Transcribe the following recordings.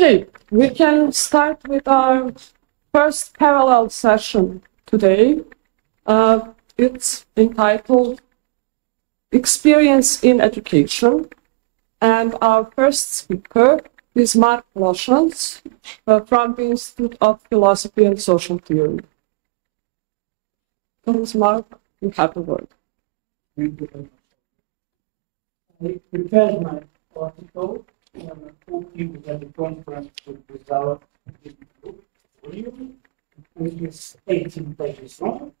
Okay, we can start with our first parallel session today. It's entitled Experience in Education, and our first speaker is Mark Losoncz from the Institute of Philosophy and Social Theory. Please, Mark, you have the word. Thank you very much. I prepared my article, hoping that the conference would result in a volume, which is 18 pages long.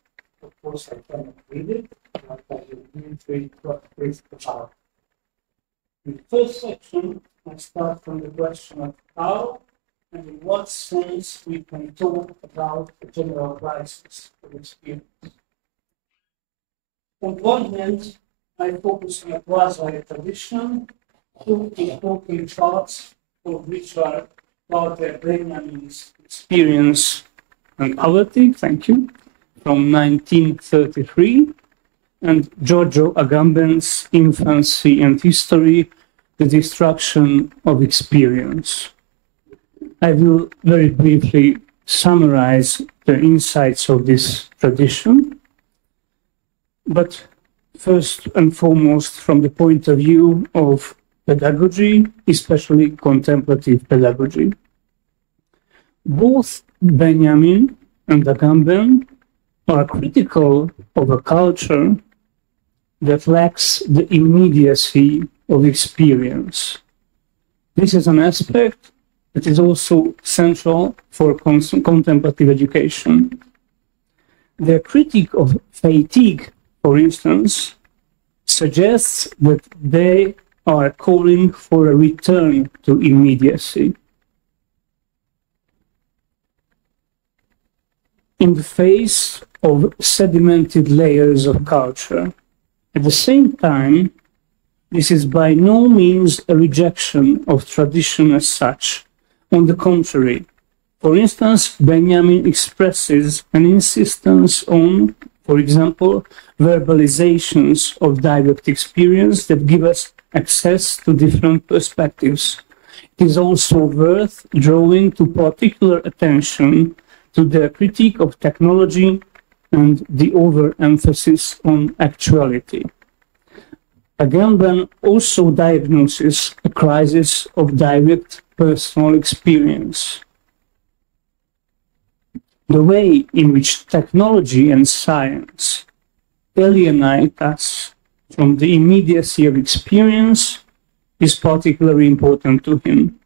Of course, I cannot read it, but I will read it what it's about. In the first section, I start from the question of how and in what sense we can talk about the general crisis of experience. On one hand, I focus on a quasi-tradition, two important parts of which are Walter Benjamin's Experience and Poverty, thank you, from 1933, and Giorgio Agamben's Infancy and History, The Destruction of Experience. I will very briefly summarize the insights of this tradition, but first and foremost from the point of view of pedagogy, especially contemplative pedagogy. Both Benjamin and Agamben are critical of a culture that lacks the immediacy of experience. This is an aspect that is also central for contemplative education. Their critique of fatigue, for instance, suggests that they are calling for a return to immediacy. In the face of sedimented layers of culture. At the same time, this is by no means a rejection of tradition as such. On the contrary, for instance, Benjamin expresses an insistence on, for example, verbalizations of direct experience that give us access to different perspectives. It is also worth drawing to particular attention to the critique of technology and the overemphasis on actuality. Agamben also diagnoses a crisis of direct personal experience. The way in which technology and science alienate us from the immediacy of experience is particularly important to him.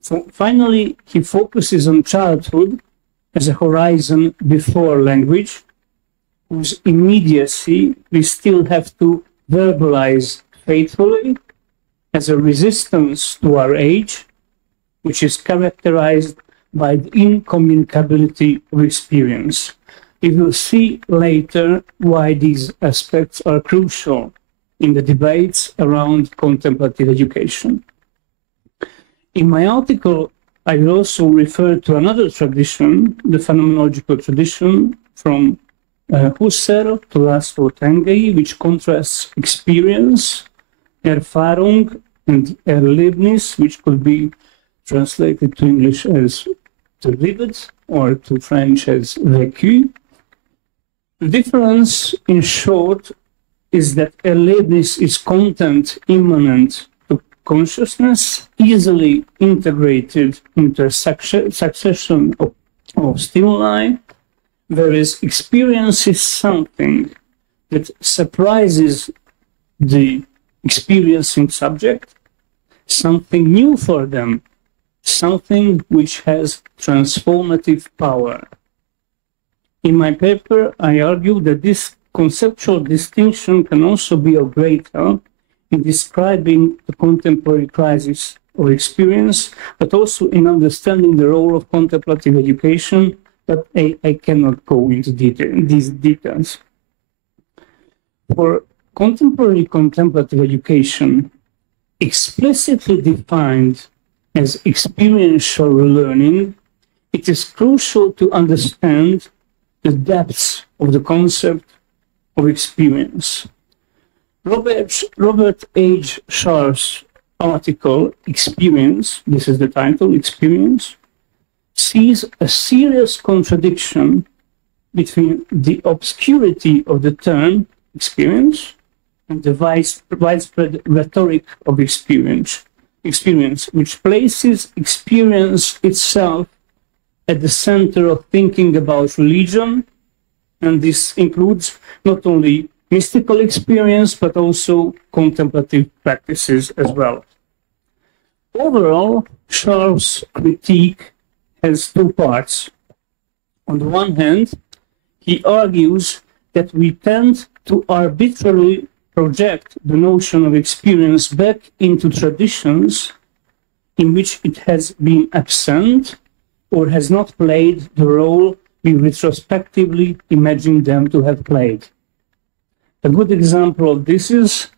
So finally, he focuses on childhood as a horizon before language, whose immediacy we still have to verbalize faithfully as a resistance to our age, which is characterized by the incommunicability of experience. We will see later why these aspects are crucial in the debates around contemplative education. In my article, I will also refer to another tradition, the phenomenological tradition from Husserl to Laszlo Tengely, which contrasts experience, Erfahrung, and Erlebnis, which could be translated to English as to lived or to French as vécu. The difference, in short, is that Erlebnis is content immanent to consciousness, easily integrated into a succession of stimuli, whereas experience is something that surprises the experiencing subject, something new for them, something which has transformative power. In my paper, I argue that this conceptual distinction can also be of great help in describing the contemporary crisis of experience, but also in understanding the role of contemplative education, but I cannot go into these details. For contemporary contemplative education, explicitly defined as experiential learning, it is crucial to understand the depths of the concept of experience. Robert H. Sharp's article, Experience, this is the title, Experience, sees a serious contradiction between the obscurity of the term experience and the widespread rhetoric of experience, which places experience itself at the center of thinking about religion, and this includes not only mystical experience, but also contemplative practices as well. Overall, Sharp's critique has two parts. On the one hand, he argues that we tend to arbitrarily project the notion of experience back into traditions in which it has been absent or has not played the role we retrospectively imagine them to have played. A good example of this is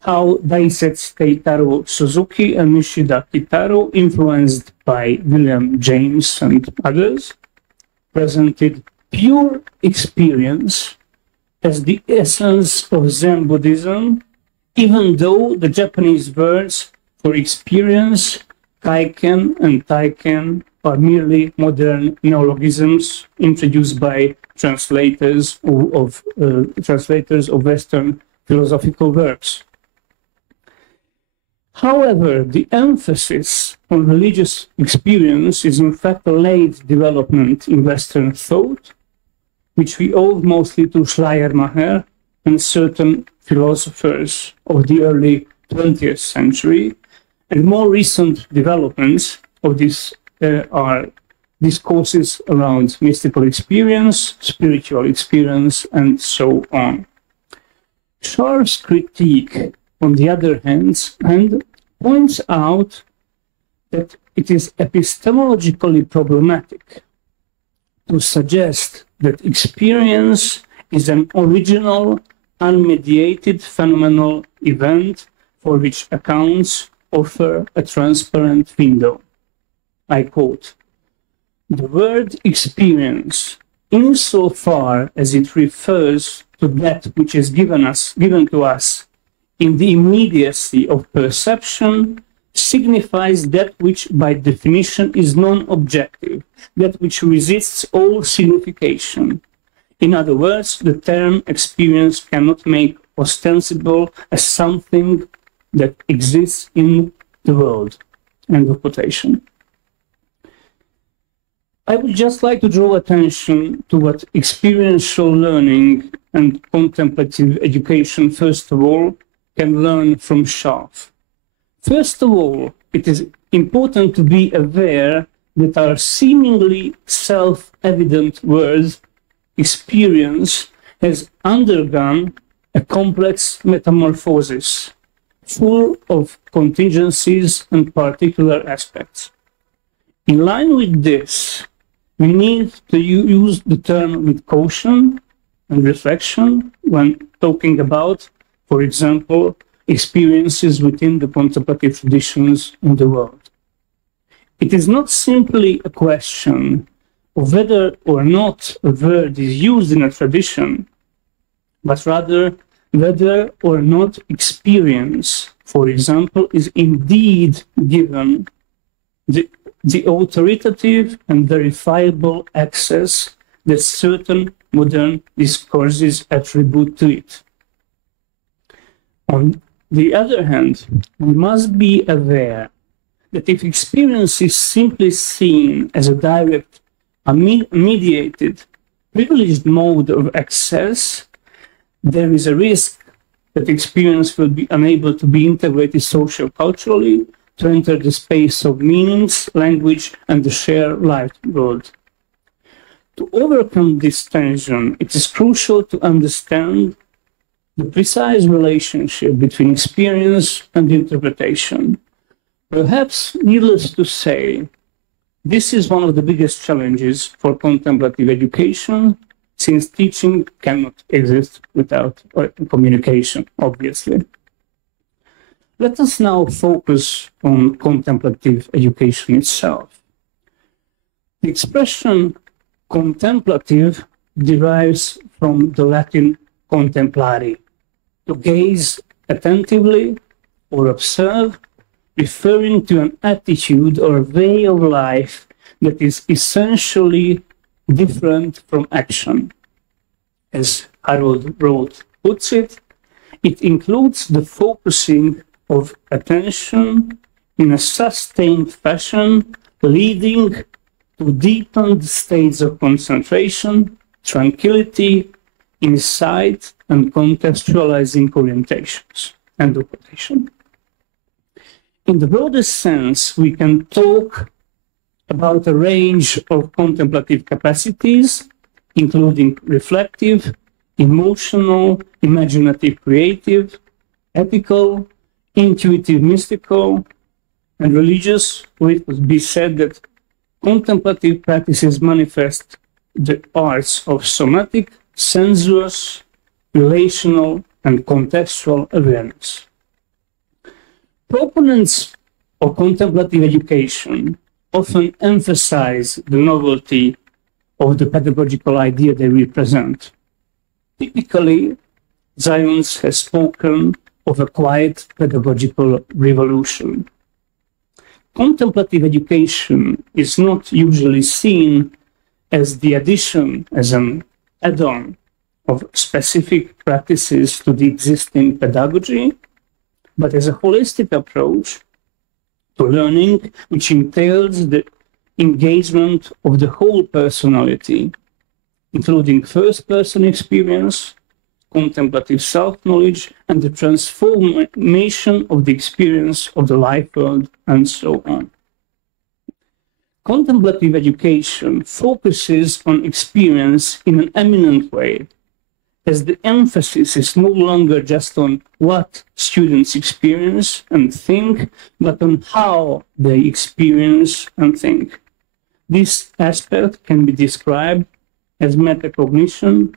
how Daisetsu Taro Suzuki and Nishida Kitaro, influenced by William James and others, presented pure experience as the essence of Zen Buddhism, even though the Japanese words for experience, kaiken and taiken, are merely modern neologisms introduced by translators of Western philosophical works. However, the emphasis on religious experience is in fact a late development in Western thought, which we owe mostly to Schleiermacher and certain philosophers of the early 20th century, and more recent developments of this are discourses around mystical experience, spiritual experience, and so on. Sharp's critique, on the other hand, points out that it is epistemologically problematic to suggest that experience is an original, unmediated phenomenal event for which accounts offer a transparent window. I quote, "The word experience, insofar as it refers to that which is given to us in the immediacy of perception, signifies that which by definition is non-objective, that which resists all signification. In other words, the term experience cannot make ostensible as something that exists in the world." End of quotation. I would just like to draw attention to what experiential learning and contemplative education, first of all, can learn from Sharp. First of all, it is important to be aware that our seemingly self-evident word, experience, has undergone a complex metamorphosis, full of contingencies and particular aspects. In line with this, we need to use the term with caution and reflection when talking about, for example, experiences within the contemplative traditions in the world. It is not simply a question of whether or not a word is used in a tradition, but rather whether or not experience, for example, is indeed given the authoritative and verifiable access that certain modern discourses attribute to it. On the other hand, we must be aware that if experience is simply seen as a direct, mediated, privileged mode of access, there is a risk that experience will be unable to be integrated socio-culturally, to enter the space of meanings, language, and the shared life world. To overcome this tension, it is crucial to understand the precise relationship between experience and interpretation. Perhaps, needless to say, this is one of the biggest challenges for contemplative education, since teaching cannot exist without communication, obviously. Let us now focus on contemplative education itself. The expression contemplative derives from the Latin contemplare, to gaze attentively or observe referring to an attitude or way of life that is essentially different from action. As Harold Roth puts it, it includes the focusing of attention in a sustained fashion, leading to deepened states of concentration, tranquility, insight, and contextualizing orientations. End of quotation. In the broadest sense, we can talk about a range of contemplative capacities, including reflective, emotional, imaginative, creative, ethical, intuitive, mystical, and religious. It could be said that contemplative practices manifest the arts of somatic, sensuous, relational, and contextual awareness. Proponents of contemplative education often emphasize the novelty of the pedagogical idea they represent. Typically, Zions has spoken of a quiet pedagogical revolution. Contemplative education is not usually seen as the addition, as an add-on of specific practices to the existing pedagogy, but as a holistic approach to learning, which entails the engagement of the whole personality, including first-person experience, contemplative self-knowledge, and the transformation of the experience of the life world, and so on. Contemplative education focuses on experience in an eminent way, as the emphasis is no longer just on what students experience and think, but on how they experience and think. This aspect can be described as metacognition,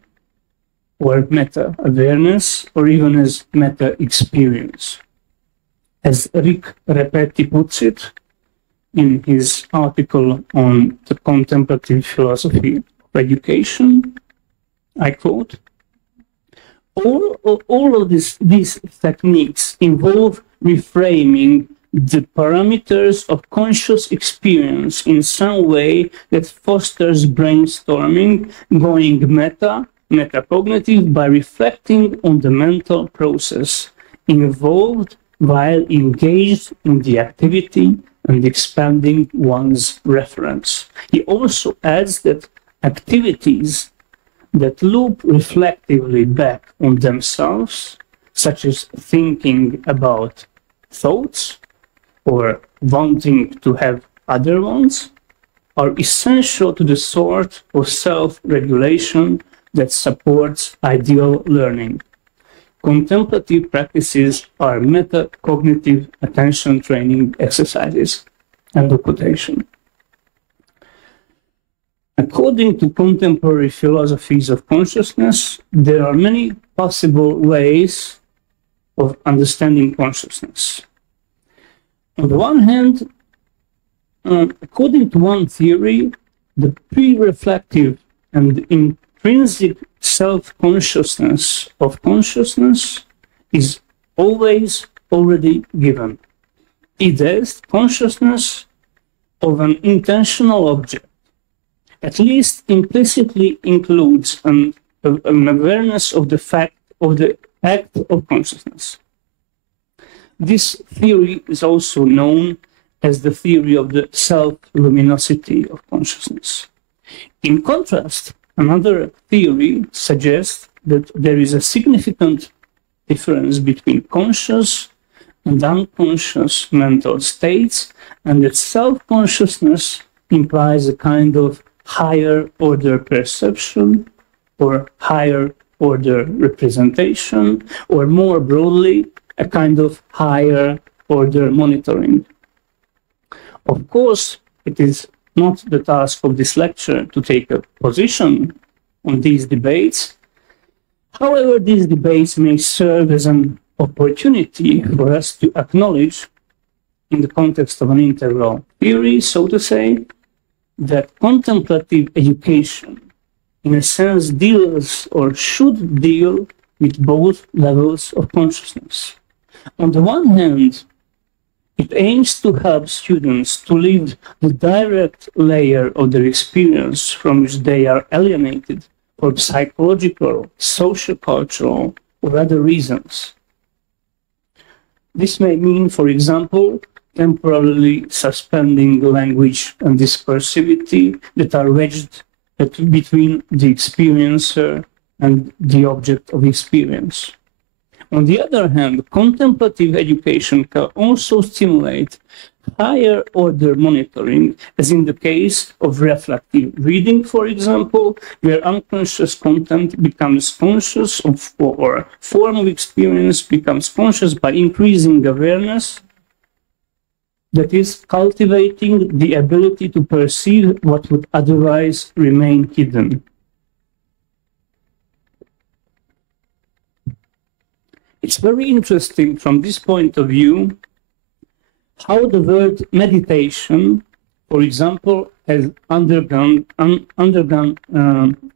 or meta-awareness, or even as meta-experience. As Rick Repetti puts it in his article on the contemplative philosophy of education, I quote, all of these techniques involve reframing the parameters of conscious experience in some way that fosters brainstorming, going metacognitive, by reflecting on the mental process involved while engaged in the activity and expanding one's reference. He also adds that activities that loop reflectively back on themselves, such as thinking about thoughts or wanting to have other ones, are essential to the sort of self-regulation that supports ideal learning. Contemplative practices are metacognitive attention training exercises. End of quotation. According to contemporary philosophies of consciousness, there are many possible ways of understanding consciousness. On the one hand, according to one theory, the pre-reflective and intrinsic self-consciousness of consciousness is always already given. It is consciousness of an intentional object, at least implicitly includes an awareness of the fact of the act of consciousness. This theory is also known as the theory of the self-luminosity of consciousness. In contrast, another theory suggests that there is a significant difference between conscious and unconscious mental states, and that self-consciousness implies a kind of higher order perception or higher order representation, or more broadly, a kind of higher order monitoring. Of course, it is not the task of this lecture to take a position on these debates. However, these debates may serve as an opportunity for us to acknowledge, in the context of an integral theory, so to say, that contemplative education, in a sense, deals or should deal with both levels of consciousness. On the one hand, It aims to help students to leave the direct layer of their experience from which they are alienated for psychological, sociocultural, or other reasons. This may mean, for example, temporarily suspending language and discursivity that are wedged between the experiencer and the object of experience. On the other hand, contemplative education can also stimulate higher order monitoring, as in the case of reflective reading, for example, where unconscious content becomes conscious of, or form of experience becomes conscious by increasing awareness, that is, cultivating the ability to perceive what would otherwise remain hidden. It's very interesting from this point of view how the word meditation, for example, has undergone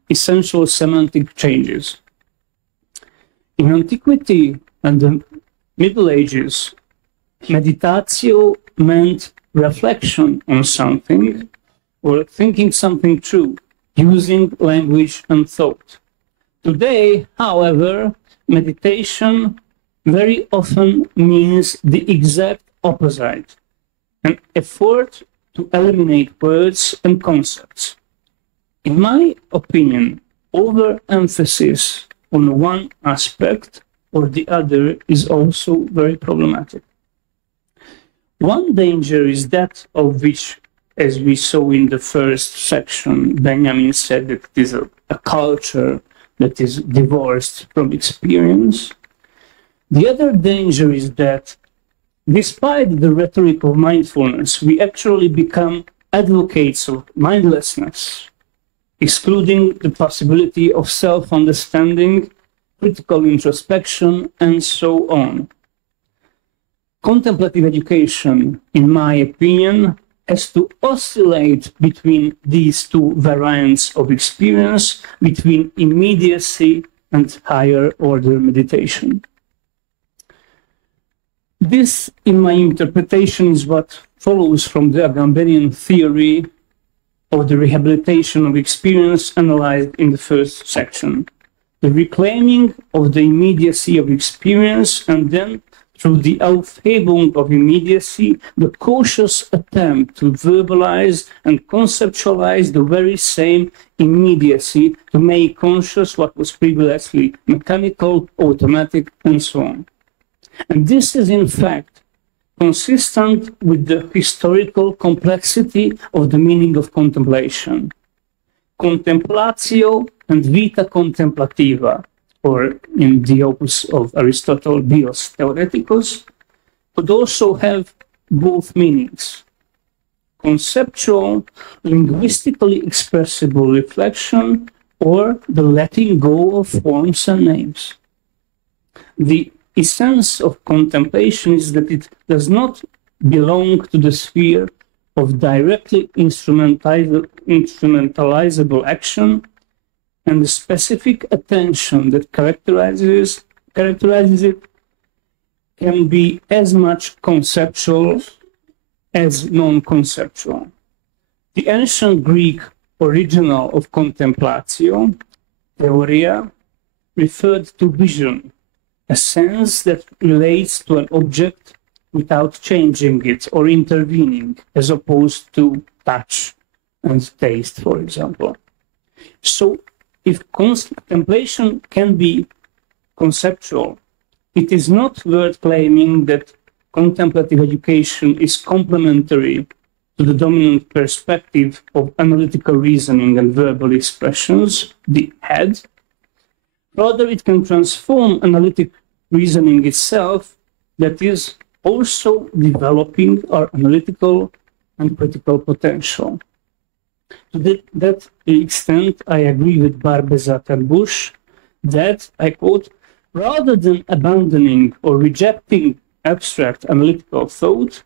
essential semantic changes. In antiquity and the Middle Ages, meditatio meant reflection on something or thinking something through, using language and thought. Today, however, meditation very often means the exact opposite, an effort to eliminate words and concepts. In my opinion, overemphasis on one aspect or the other is also very problematic. One danger is that of which, as we saw in the first section, Benjamin said that it is a culture that is divorced from experience. The other danger is that despite the rhetoric of mindfulness, we actually become advocates of mindlessness, excluding the possibility of self-understanding, critical introspection, and so on. Contemplative education, in my opinion, has to oscillate between these two variants of experience, between immediacy and higher order meditation. This, in my interpretation, is what follows from the Agambenian theory of the rehabilitation of experience analyzed in the first section. The reclaiming of the immediacy of experience, and then through the Aufhebung of immediacy, the cautious attempt to verbalize and conceptualize the very same immediacy to make conscious what was previously mechanical, automatic, and so on. And this is, in fact, consistent with the historical complexity of the meaning of contemplation. Contemplatio and vita contemplativa, or in the opus of Aristotle, bios theoreticus, could also have both meanings. Conceptual, linguistically expressible reflection, or the letting go of forms and names. The essence of contemplation is that it does not belong to the sphere of directly instrumentalizable action, and the specific attention that characterizes it can be as much conceptual as non-conceptual. The ancient Greek original of contemplatio, theoria, referred to vision, a sense that relates to an object without changing it or intervening, as opposed to touch and taste, for example. So, if contemplation can be conceptual, it is not worth claiming that contemplative education is complementary to the dominant perspective of analytical reasoning and verbal expressions, the head. Rather, it can transform analytic reasoning itself, that is also developing our analytical and critical potential. To that extent, I agree with Barbezat and Bush that, I quote, rather than abandoning or rejecting abstract analytical thought,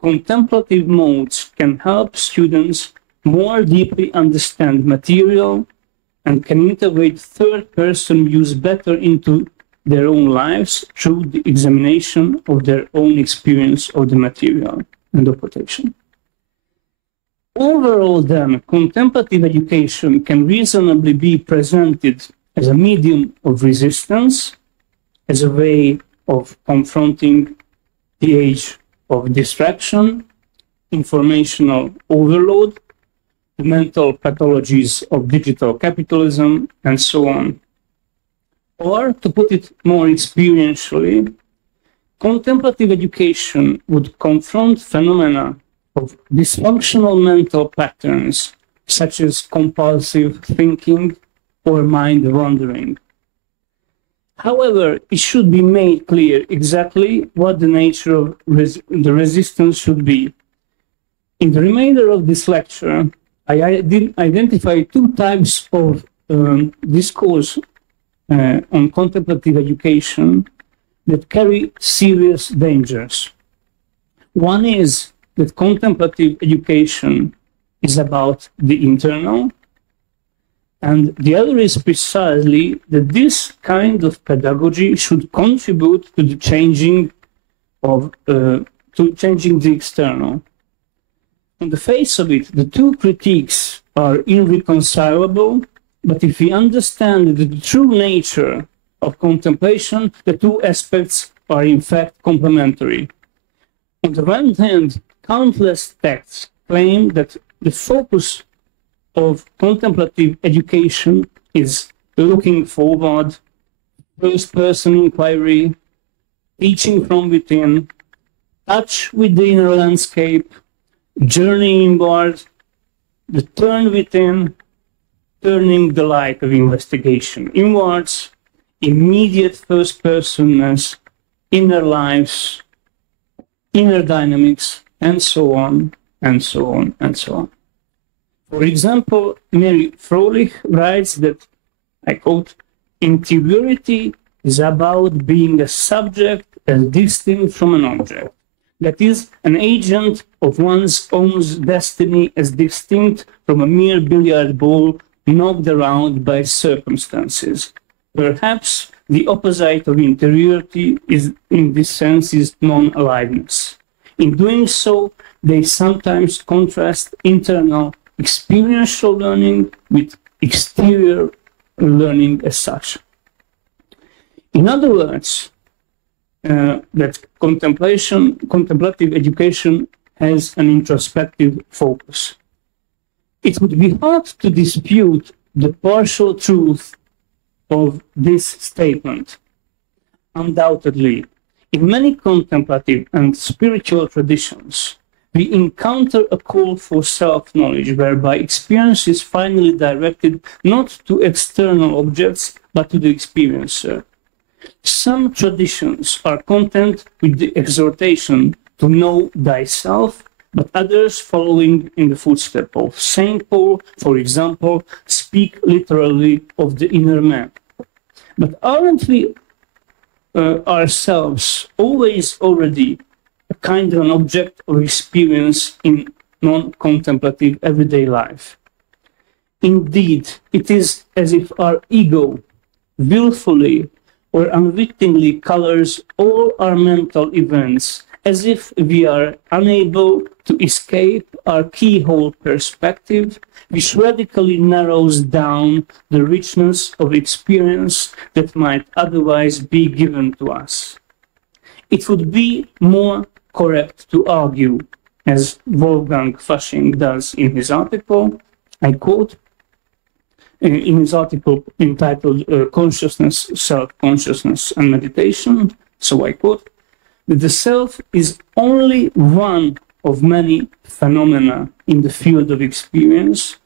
contemplative modes can help students more deeply understand material and can integrate third-person use better into their own lives through the examination of their own experience of the material and of quotation. Overall, then, contemplative education can reasonably be presented as a medium of resistance, as a way of confronting the age of distraction, informational overload, the mental pathologies of digital capitalism, and so on. Or, to put it more experientially, contemplative education would confront phenomena of dysfunctional mental patterns, such as compulsive thinking or mind wandering. However, it should be made clear exactly what the nature of the resistance should be. In the remainder of this lecture, I identify two types of discourse on contemplative education that carry serious dangers. One is that contemplative education is about the internal, and the other is precisely that this kind of pedagogy should contribute to the changing the external. On the face of it, the two critiques are irreconcilable, but if we understand the true nature of contemplation, the two aspects are in fact complementary. On the one hand, countless texts claim that the focus of contemplative education is looking forward, first-person inquiry, teaching from within, touch with the inner landscape, journey inward, the turn within, turning the light of investigation inwards, immediate first-personness, inner lives, inner dynamics, and so on, and so on, and so on. For example, Mary Froelich writes that, I quote, "Interiority is about being a subject as distinct from an object. That is, an agent of one's own destiny as distinct from a mere billiard ball knocked around by circumstances. Perhaps the opposite of interiority is, in this sense, is non-aliveness. In doing so, they sometimes contrast internal experiential learning with exterior learning as such." In other words, that contemplative education has an introspective focus. It would be hard to dispute the partial truth of this statement. Undoubtedly, in many contemplative and spiritual traditions, we encounter a call for self-knowledge whereby experience is finally directed not to external objects, but to the experiencer. Some traditions are content with the exhortation to know thyself, but others, following in the footsteps of Saint Paul, for example, speak literally of the inner man. But aren't we ourselves always already a kind of an object of experience in non-contemplative everyday life? Indeed, it is as if our ego willfully or unwittingly colors all our mental events, as if we are unable to escape our keyhole perspective, which radically narrows down the richness of experience that might otherwise be given to us. It would be more correct to argue, as Wolfgang Fasching does in his article, I quote, in his article entitled Consciousness, Self-Consciousness and Meditation, so I quote, that the self is only one of many phenomena in the field of experience,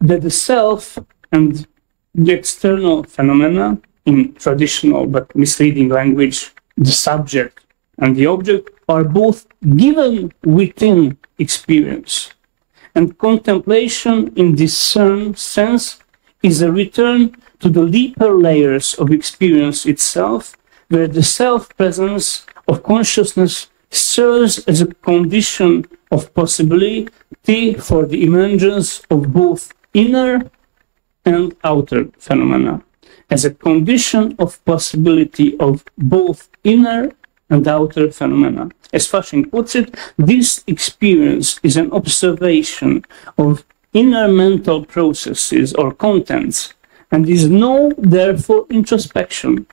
that the self and the external phenomena, in traditional but misleading language, the subject and the object, are both given within experience. And contemplation in this sense is a return to the deeper layers of experience itself, where the self-presence of consciousness serves as a condition of possibility for the emergence of both inner and outer phenomena. as a condition of possibility of both inner and outer phenomena. As Fasching puts it, this experience is an observation of inner mental processes or contents, and is no, therefore, introspection.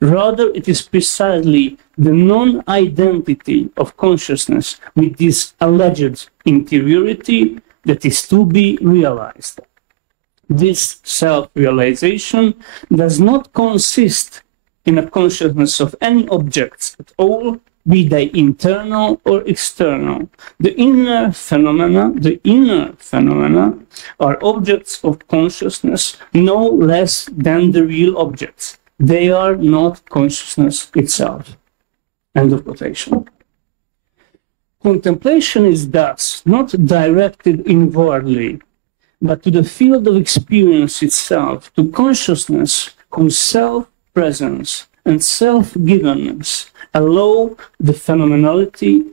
Rather, it is precisely the non-identity of consciousness with this alleged interiority that is to be realized. This self-realization does not consist in a consciousness of any objects at all, be they internal or external. The inner phenomena are objects of consciousness no less than the real objects. They are not consciousness itself. End of quotation. Contemplation is thus not directed inwardly, but to the field of experience itself, to consciousness whose self-presence and self-givenness allow the phenomenality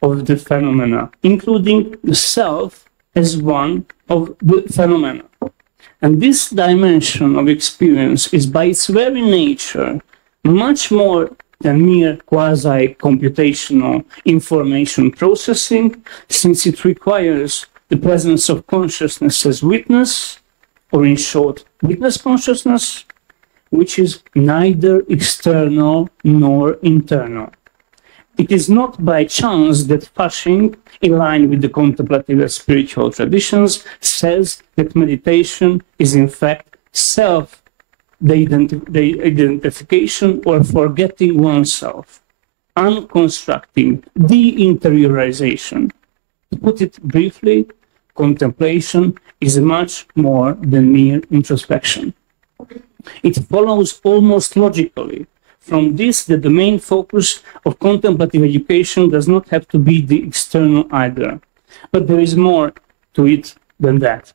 of the phenomena, including the self as one of the phenomena. And this dimension of experience is by its very nature much more than mere quasi-computational information processing, since it requires the presence of consciousness as witness, or in short, witness consciousness, which is neither external nor internal. It is not by chance that Fasching, in line with the contemplative spiritual traditions, says that meditation is in fact self-identification or forgetting oneself, unconstructing, de-interiorization. To put it briefly, contemplation is much more than mere introspection. It follows almost logically from this that the main focus of contemplative education does not have to be the external either, but there is more to it than that.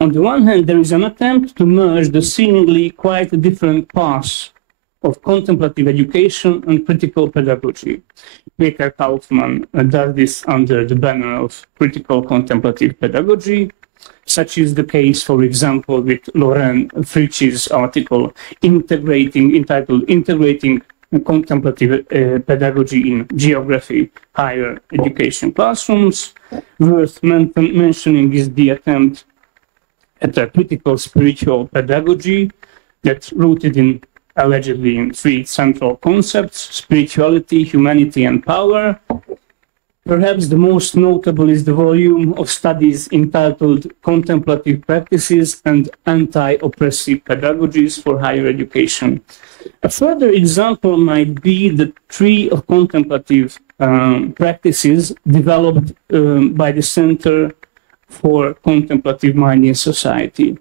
On the one hand, there is an attempt to merge the seemingly quite different paths of contemplative education and critical pedagogy. Peter Kaufmann does this under the banner of critical contemplative pedagogy. Such is the case, for example, with Loren Fritsch's article entitled Integrating Contemplative Pedagogy in Geography Higher Education Classrooms. Worth mentioning is the attempt at a critical spiritual pedagogy that's rooted in allegedly in three central concepts: spirituality, humanity, and power. Perhaps the most notable is the volume of studies entitled Contemplative Practices and Anti-Oppressive Pedagogies for Higher Education. A further example might be the tree of contemplative practices developed by the Center for Contemplative Mind in Society,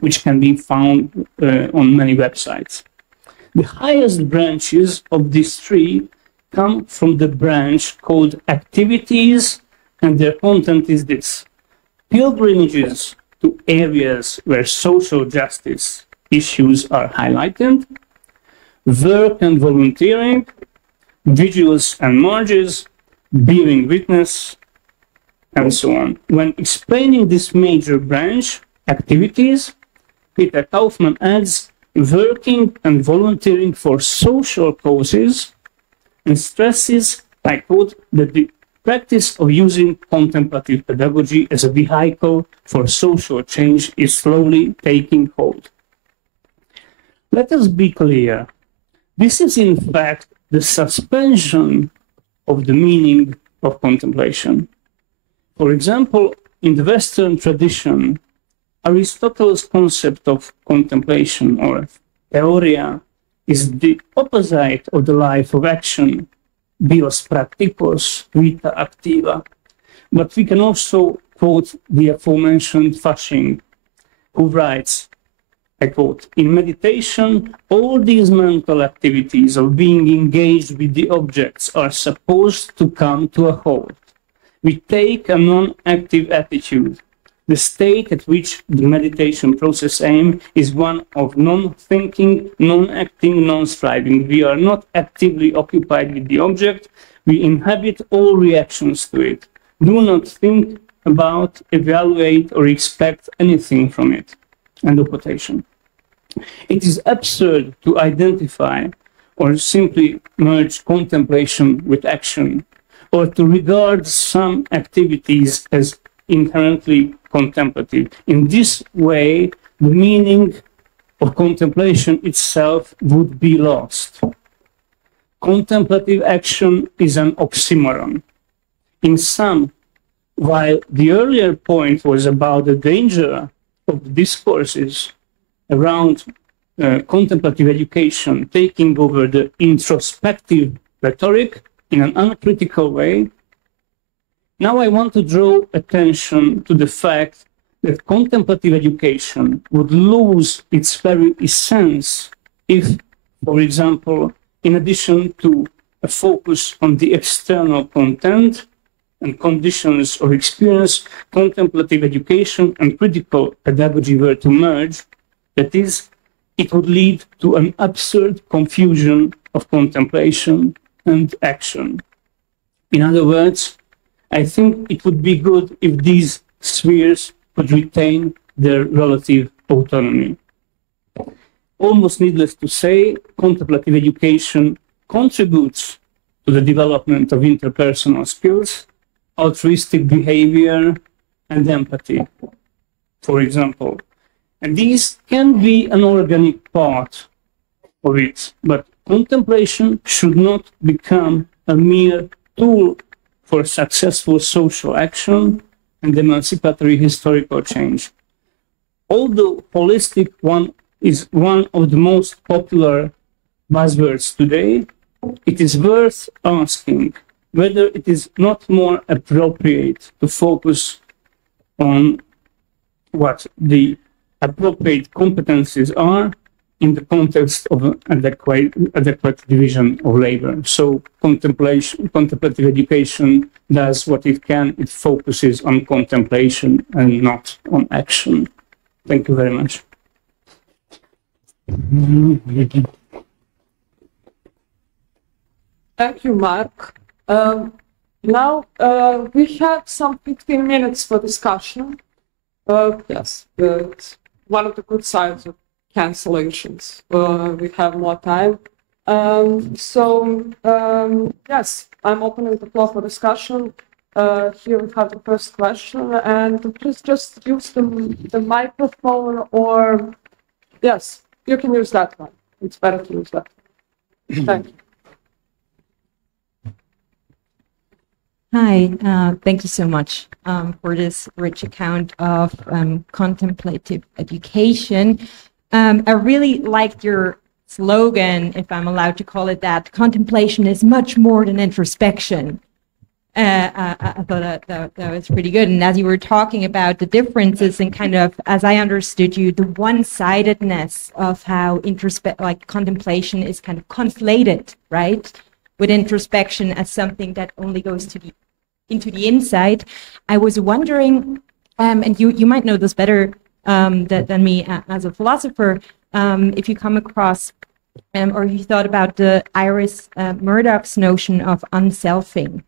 which can be found on many websites. The highest branches of this tree come from the branch called activities, and their content is this: pilgrimages to areas where social justice issues are highlighted, work and volunteering, vigils and marches, bearing witness, and so on. When explaining this major branch, activities, Peter Kaufmann adds working and volunteering for social causes, and stresses, I quote, that the practice of using contemplative pedagogy as a vehicle for social change is slowly taking hold. Let us be clear. This is in fact the suspension of the meaning of contemplation. For example, in the Western tradition, Aristotle's concept of contemplation, or theoria, is the opposite of the life of action, bios practicos, vita activa. But we can also quote the aforementioned Fasching, who writes, I quote, "In meditation, all these mental activities of being engaged with the objects are supposed to come to a halt. We take a non-active attitude. The state at which the meditation process aim is one of non-thinking, non-acting, non-striving. We are not actively occupied with the object. We inhabit all reactions to it. Do not think about, evaluate, or expect anything from it." End of quotation. It is absurd to identify or simply merge contemplation with action, or to regard some activities as inherently contemplative. In this way, the meaning of contemplation itself would be lost. Contemplative action is an oxymoron. In sum, while the earlier point was about the danger of discourses around contemplative education taking over the introspective rhetoric in an uncritical way, now I want to draw attention to the fact that contemplative education would lose its very essence if, for example, in addition to a focus on the external content and conditions of experience, contemplative education and critical pedagogy were to merge. That is, it would lead to an absurd confusion of contemplation and action. In other words, I think it would be good if these spheres could retain their relative autonomy. Almost needless to say, contemplative education contributes to the development of interpersonal skills, altruistic behavior, and empathy, for example. And these can be an organic part of it, but contemplation should not become a mere tool for successful social action and emancipatory historical change. Although holistic one is one of the most popular buzzwords today, it is worth asking whether it is not more appropriate to focus on what the appropriate competencies are in the context of an adequate division of labor. So contemplative education does what it can. It focuses on contemplation and not on action. Thank you very much. Thank you, Mark. Now we have some 15 minutes for discussion. Yes, it's one of the good sides of cancellations. We have more time. Yes, I'm opening the floor for discussion. Here we have the first question, and please just use the microphone, or yes, you can use that one. It's better to use that one. Thank you. Hi, thank you so much for this rich account of contemplative education. I really liked your slogan, if I'm allowed to call it that. Contemplation is much more than introspection. I thought that was pretty good. And as you were talking about the differences and kind of, as I understood you, the one-sidedness of how contemplation is kind of conflated, right, with introspection as something that only goes into the inside. I was wondering, and you might know this better than me as a philosopher, if you come across or you thought about the Iris Murdoch's notion of unselfing.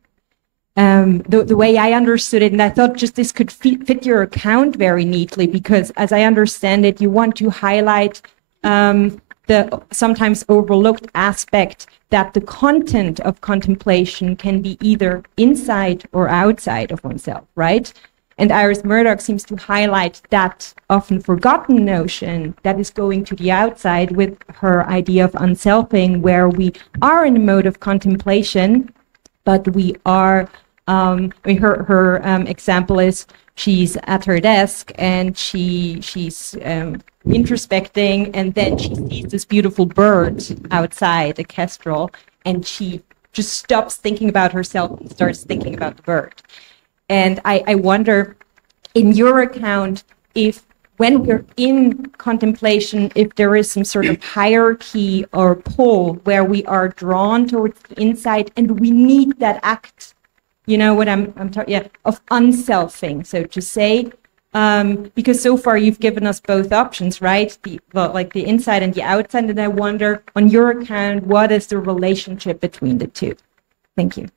The way I understood it, and I thought just this could fit your account very neatly, because as I understand it, you want to highlight the sometimes overlooked aspect that the content of contemplation can be either inside or outside of oneself, right? And Iris Murdoch seems to highlight that often forgotten notion that is going to the outside with her idea of unselfing, where we are in a mode of contemplation, but we are, her example is she's at her desk and she's introspecting, and then she sees this beautiful bird outside, a kestrel, and she just stops thinking about herself and starts thinking about the bird. And I wonder, in your account, if when we're in contemplation, if there is some sort of hierarchy or pull where we are drawn towards the inside and we need that act, you know what I'm talking, yeah, of unselfing, so to say, because so far you've given us both options, right? Like the inside and the outside, and I wonder, on your account, what is the relationship between the two? Thank you.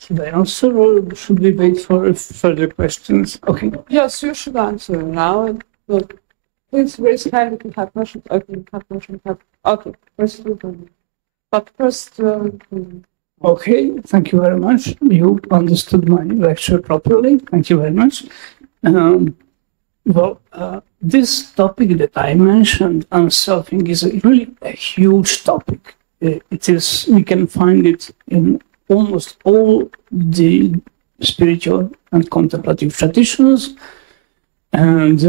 Should I answer or should we wait for further questions? Okay. Yes, you should answer now. But please raise hand if you have questions. Okay, have questions. Okay, first, but first. Okay, thank you very much. You understood my lecture properly. Thank you very much. This topic that I mentioned, unselfing, is really a huge topic. It is. We can find it in almost all the spiritual and contemplative traditions, and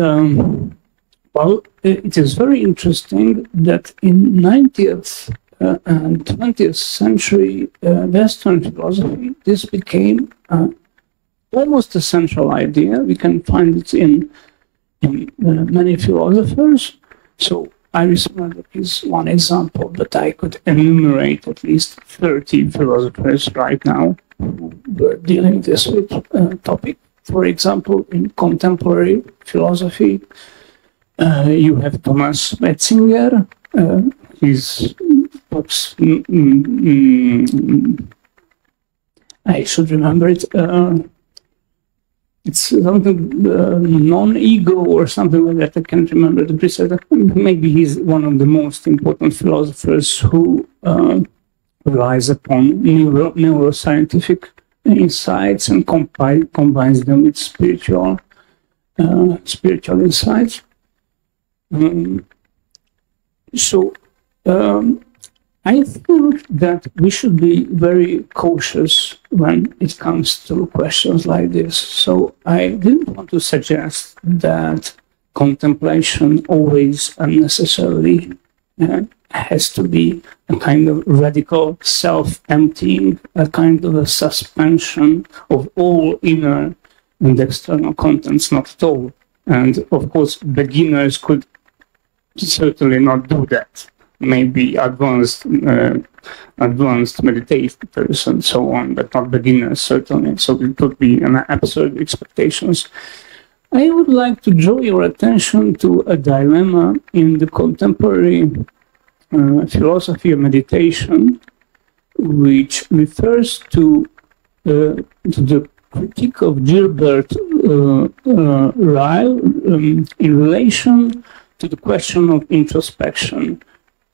it is very interesting that in 19th and 20th century Western philosophy, this became almost a central idea. We can find it in many philosophers. So Aristotle is one example, but I could enumerate at least 30 philosophers right now who were dealing this with topic. For example, in contemporary philosophy, you have Thomas Metzinger. His books, I should remember it. It's something non-ego or something like that. I can't remember the precise. Maybe he's one of the most important philosophers who relies upon neuroscientific insights and combines them with spiritual insights. I think that we should be very cautious when it comes to questions like this. So I didn't want to suggest that contemplation always unnecessarily has to be a kind of radical self-emptying, a kind of a suspension of all inner and external contents, not at all. And of course, beginners could certainly not do that. Maybe advanced meditators and so on, but not beginners, certainly. So it would be an absurd expectations. I would like to draw your attention to a dilemma in the contemporary philosophy of meditation, which refers to the critique of Gilbert Ryle in relation to the question of introspection.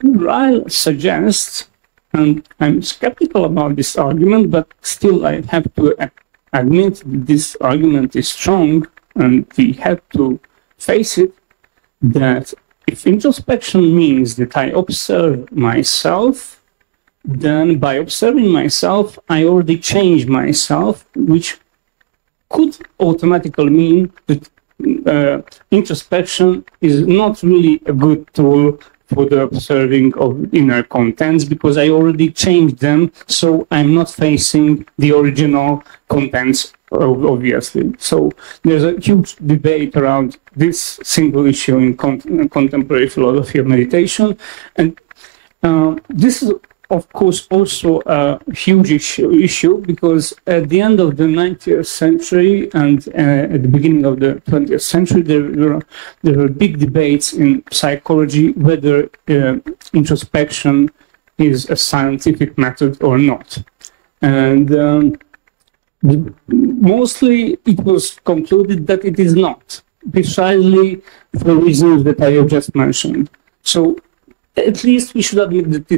Ryle suggests, and I'm skeptical about this argument, but still I have to admit that this argument is strong, and we have to face it, that if introspection means that I observe myself, then by observing myself, I already change myself, which could automatically mean that introspection is not really a good tool for the observing of inner contents, because I already changed them, so I'm not facing the original contents, obviously. So there's a huge debate around this single issue in contemporary philosophy of meditation, and this is, of course, also a huge issue because at the end of the 19th century and at the beginning of the 20th century, there were big debates in psychology whether introspection is a scientific method or not. And mostly it was concluded that it is not, precisely for reasons that I have just mentioned. So at least we should admit that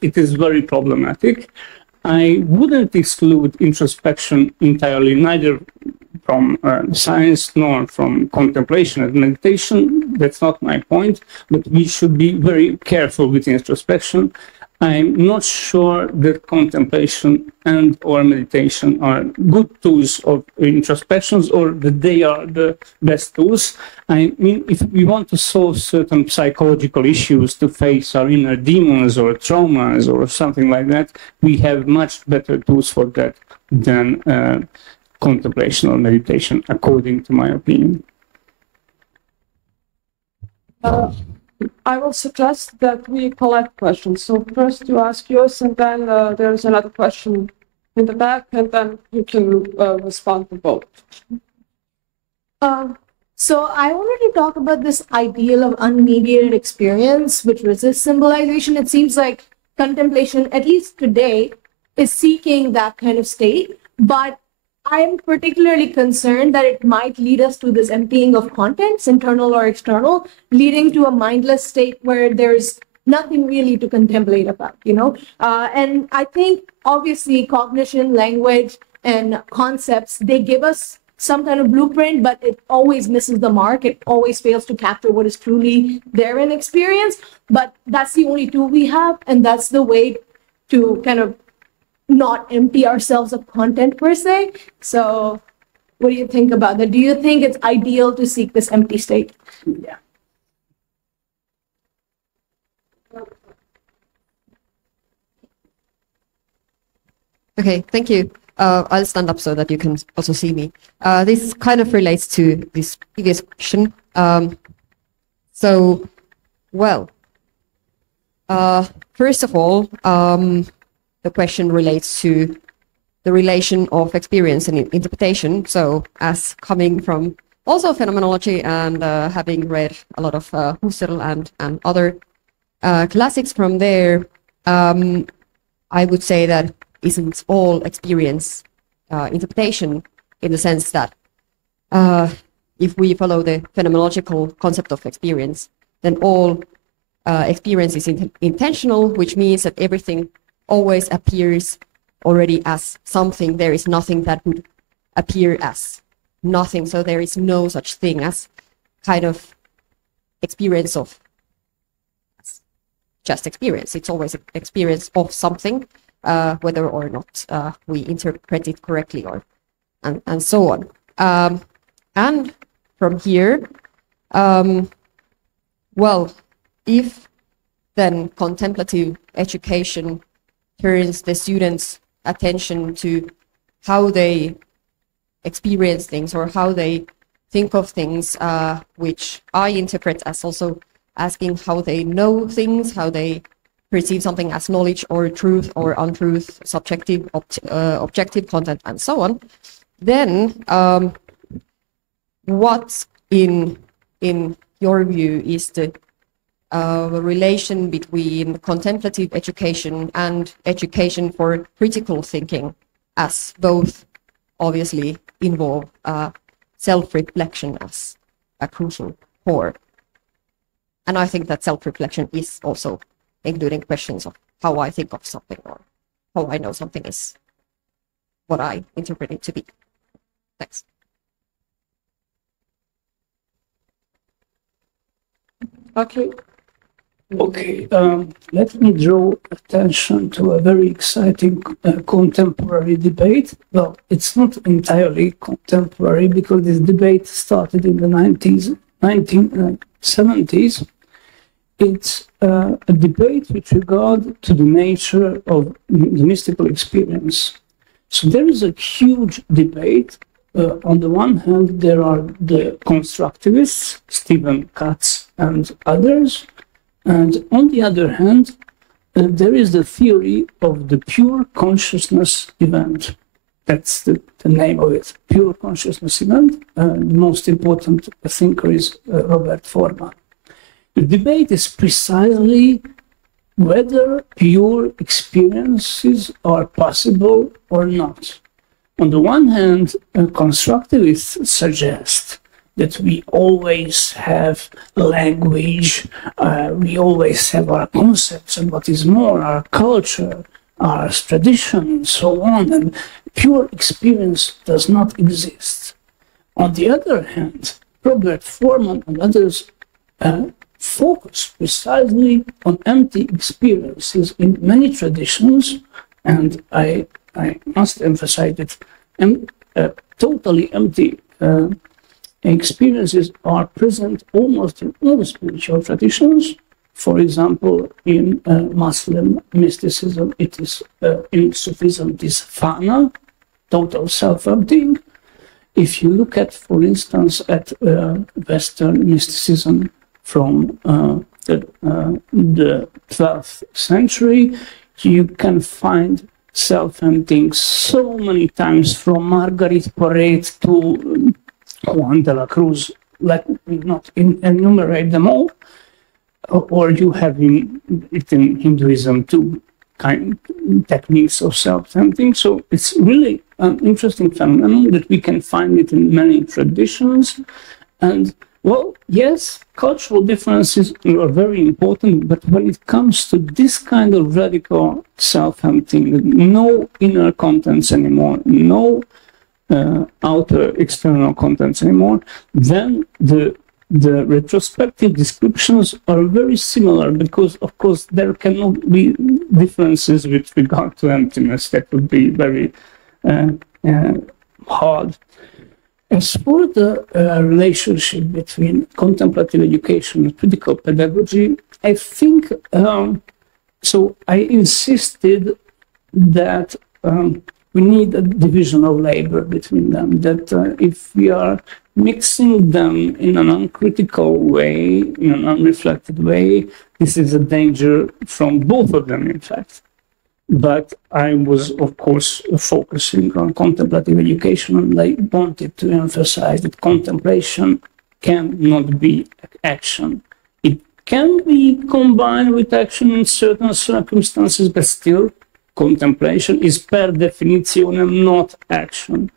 it is very problematic. I wouldn't exclude introspection entirely, neither from science nor from contemplation and meditation. That's not my point, but we should be very careful with introspection. I'm not sure that contemplation and or meditation are good tools of introspections or that they are the best tools. I mean, if we want to solve certain psychological issues, to face our inner demons or traumas or something like that, we have much better tools for that than contemplation or meditation, according to my opinion. I will suggest that we collect questions. So first you ask yours, and then there's another question in the back, and then you can respond to both. So I wanted to talk about this ideal of unmediated experience, which resists symbolization. It seems like contemplation, at least today, is seeking that kind of state. But I'm particularly concerned that it might lead us to this emptying of contents, internal or external, leading to a mindless state where there's nothing really to contemplate about, you know? And I think, obviously, cognition, language, and concepts, they give us some kind of blueprint, but it always misses the mark. It always fails to capture what is truly there in experience. But that's the only tool we have, and that's the way to kind of not empty ourselves of content per se. So what do you think about that? Do you think it's ideal to seek this empty state? Yeah. Okay, thank you. I'll stand up so that you can also see me. This kind of relates to this previous question. First of all, the question relates to the relation of experience and interpretation. So as coming from also phenomenology and having read a lot of Husserl and other classics from there, I would say that isn't all experience interpretation, in the sense that if we follow the phenomenological concept of experience, then all experience is intentional, which means that everything always appears already as something. There is nothing that would appear as nothing. So there is no such thing as kind of experience of just experience. It's always an experience of something, whether or not we interpret it correctly and so on. And from here, if then contemplative education turns the students' attention to how they experience things or how they think of things, which I interpret as also asking how they know things, how they perceive something as knowledge or truth or untruth, subjective, objective content, and so on, then what in your view is the relation between contemplative education and education for critical thinking, as both obviously involve self-reflection as a crucial core? And I think that self-reflection is also including questions of how I think of something or how I know something is what I interpret it to be. Thanks. Okay. Okay, let me draw attention to a very exciting contemporary debate. Well, it's not entirely contemporary because this debate started in the 1970s. It's a debate with regard to the nature of the mystical experience. So there is a huge debate. On the one hand, there are the constructivists, Stephen Katz and others. And on the other hand, there is the theory of the pure consciousness event. That's the name of it, pure consciousness event. The most important thinker is Robert Forman. The debate is precisely whether pure experiences are possible or not. On the one hand, constructivists suggest that we always have language, we always have our concepts, and what is more, our culture, our tradition, and so on, and pure experience does not exist. On the other hand, Robert Forman and others focus precisely on empty experiences in many traditions, and I must emphasize that totally empty experiences are present almost in all spiritual traditions. For example, in Muslim mysticism, it is in Sufism, it is fana, total self-emptying. If you look at, for instance, at Western mysticism from the 12th century, you can find self-emptying so many times, from Marguerite Porete to Juan de la Cruz. Let me not enumerate them all. Or you have it in Hinduism too. techniques of self-tempting. So it's really an interesting phenomenon that we can find it in many traditions. And well, yes, cultural differences are very important, but when it comes to this kind of radical self-emptying, no inner contents anymore, no outer external contents anymore, then the retrospective descriptions are very similar, because of course there cannot be differences with regard to emptiness. That would be very hard. As for the relationship between contemplative education and critical pedagogy, I think, so I insisted that we need a division of labor between them, that if we are mixing them in an uncritical way, in an unreflected way, this is a danger from both of them, in fact. But I was, of course, focusing on contemplative education, and I wanted to emphasize that contemplation cannot be action. It can be combined with action in certain circumstances, but still, contemplation is per definition not action.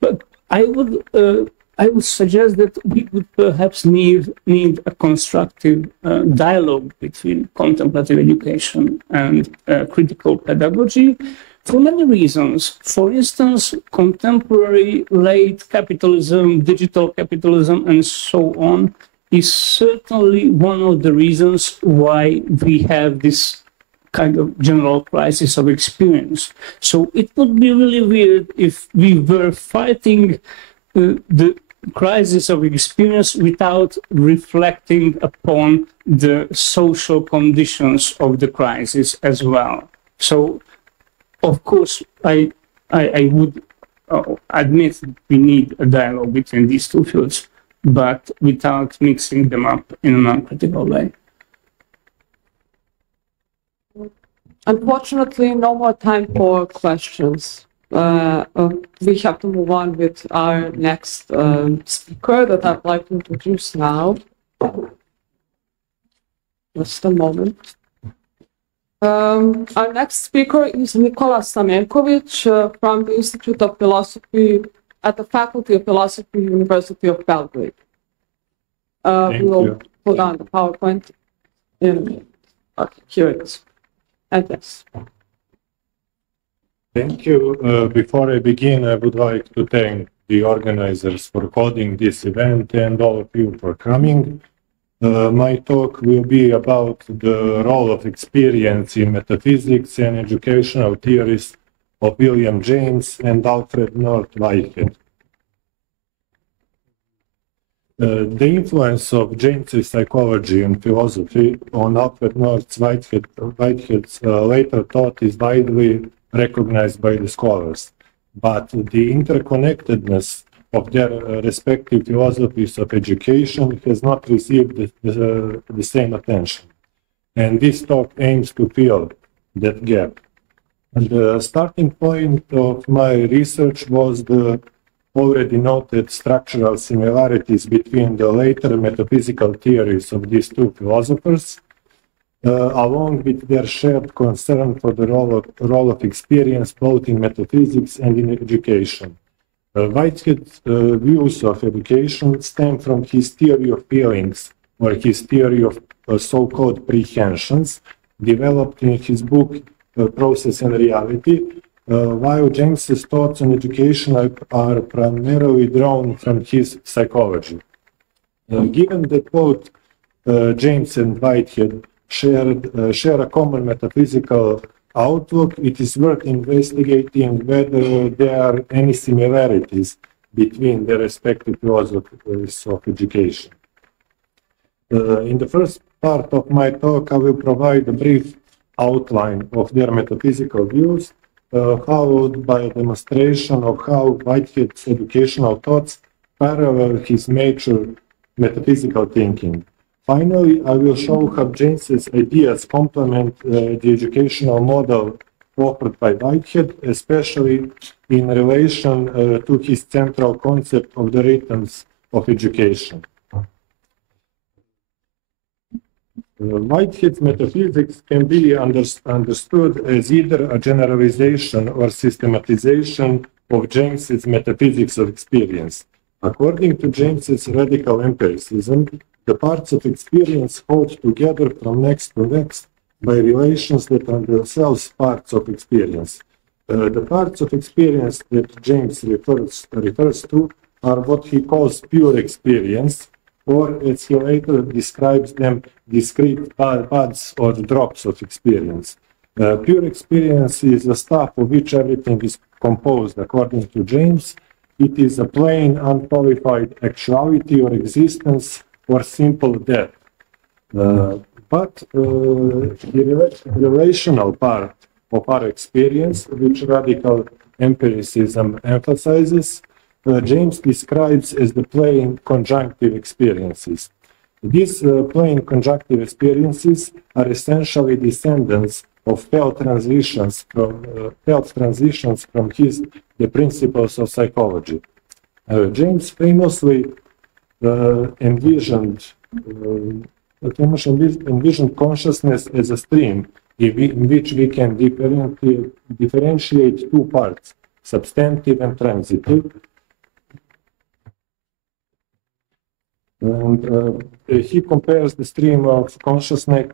But I would suggest that we would perhaps need a constructive dialogue between contemplative education and critical pedagogy for many reasons. For instance, contemporary late capitalism, digital capitalism, and so on is certainly one of the reasons why we have this kind of general crisis of experience. So it would be really weird if we were fighting the crisis of experience without reflecting upon the social conditions of the crisis as well. So, of course, I would admit we need a dialogue between these two fields, but without mixing them up in an uncritical way. Unfortunately, no more time for questions. We have to move on with our next speaker that I'd like to introduce now. Just a moment. Our next speaker is Nikola Stamenković from the Institute of Philosophy at the Faculty of Philosophy, University of Belgrade. We will put on the PowerPoint in a minute. Okay, here it is. And yes. Thank you. Before I begin, I would like to thank the organizers for holding this event and all of you for coming. My talk will be about the role of experience in metaphysics and educational theories of William James and Alfred North Whitehead. The influence of James's psychology and philosophy on Alfred North Whitehead's later thought is widely recognized by the scholars, but the interconnectedness of their respective philosophies of education has not received the same attention. And this talk aims to fill that gap. And the starting point of my research was the already noted structural similarities between the later metaphysical theories of these two philosophers, along with their shared concern for the role of experience both in metaphysics and in education. Whitehead's views of education stem from his theory of feelings, or his theory of so-called prehensions, developed in his book Process and Reality, while James's thoughts on education are primarily drawn from his psychology. Given that both James and Whitehead share a common metaphysical outlook, it is worth investigating whether there are any similarities between their respective philosophies of education. In the first part of my talk, I will provide a brief outline of their metaphysical views, followed by a demonstration of how Whitehead's educational thoughts parallel his major metaphysical thinking. Finally, I will show how James's ideas complement the educational model offered by Whitehead, especially in relation to his central concept of the rhythms of education. Whitehead's metaphysics can be understood as either a generalization or systematization of James's metaphysics of experience. According to James's radical empiricism, the parts of experience hold together from next to next by relations that are themselves parts of experience. The parts of experience that James refers to are what he calls pure experience, or as he later describes them, discrete paths or drops of experience. Pure experience is a stuff of which everything is composed. According to James, it is a plain, unqualified actuality or existence or simple death. But the relational part of our experience, which radical empiricism emphasizes, James describes as the plain conjunctive experiences. These plain conjunctive experiences are essentially descendants of felt transitions from the principles of psychology. James famously envisioned consciousness as a stream in which we can differentiate two parts, substantive and transitive. And he compares the stream of consciousness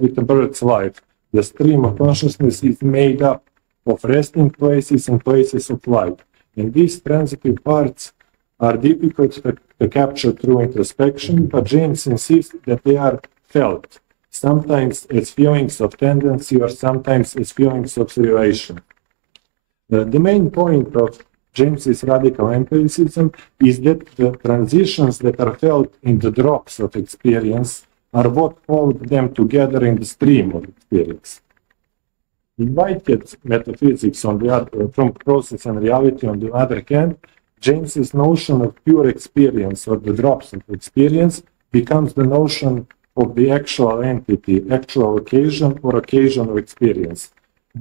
with a bird's life. The stream of consciousness is made up of resting places and places of light. And these transitive parts are difficult to capture through introspection, but James insists that they are felt, sometimes as feelings of tendency or sometimes as feelings of relation. The main point of James's radical empiricism is that the transitions that are felt in the drops of experience are what hold them together in the stream of experience. In Whitehead's metaphysics from process and reality, on the other hand, James's notion of pure experience or the drops of experience becomes the notion of the actual entity, actual occasion or occasion of experience.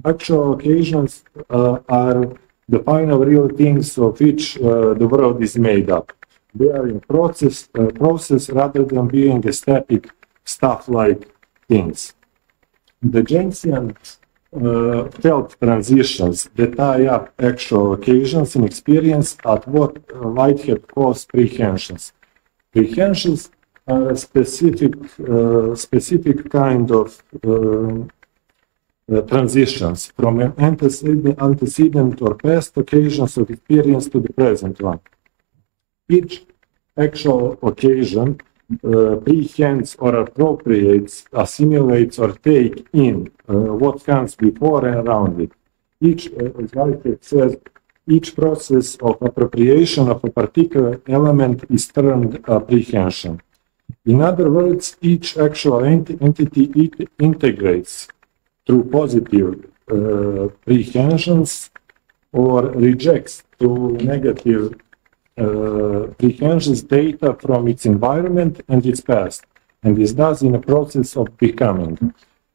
Actual occasions are the final real things of which the world is made up. They are in process rather than being a static stuff-like things. The Jamesian felt transitions that tie up actual occasions and experience at what Whitehead calls prehensions. Prehensions are a specific kind of transitions from an antecedent or past occasions of experience to the present one. Each actual occasion prehends or appropriates, assimilates or take in what comes before and around it. Each, as Whitehead says, each process of appropriation of a particular element is termed prehension. In other words, each actual entity integrates through positive prehensions or rejects through negative prehensions data from its environment and its past, and is thus in a process of becoming.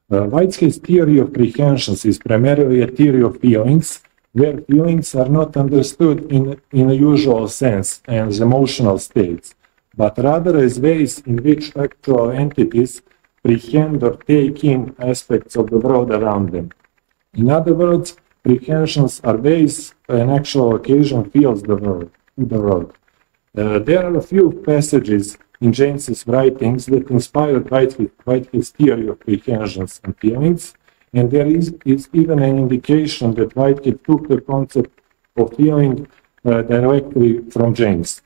Whitehead's theory of prehensions is primarily a theory of feelings, where feelings are not understood in a usual sense as emotional states, but rather as ways in which actual entities prehend or take in aspects of the world around them. In other words, prehensions are ways an actual occasion feels the world. There are a few passages in James's writings that inspired Whitehead's theory of prehensions and feelings, and there is even an indication that Whitehead took the concept of feeling directly from James.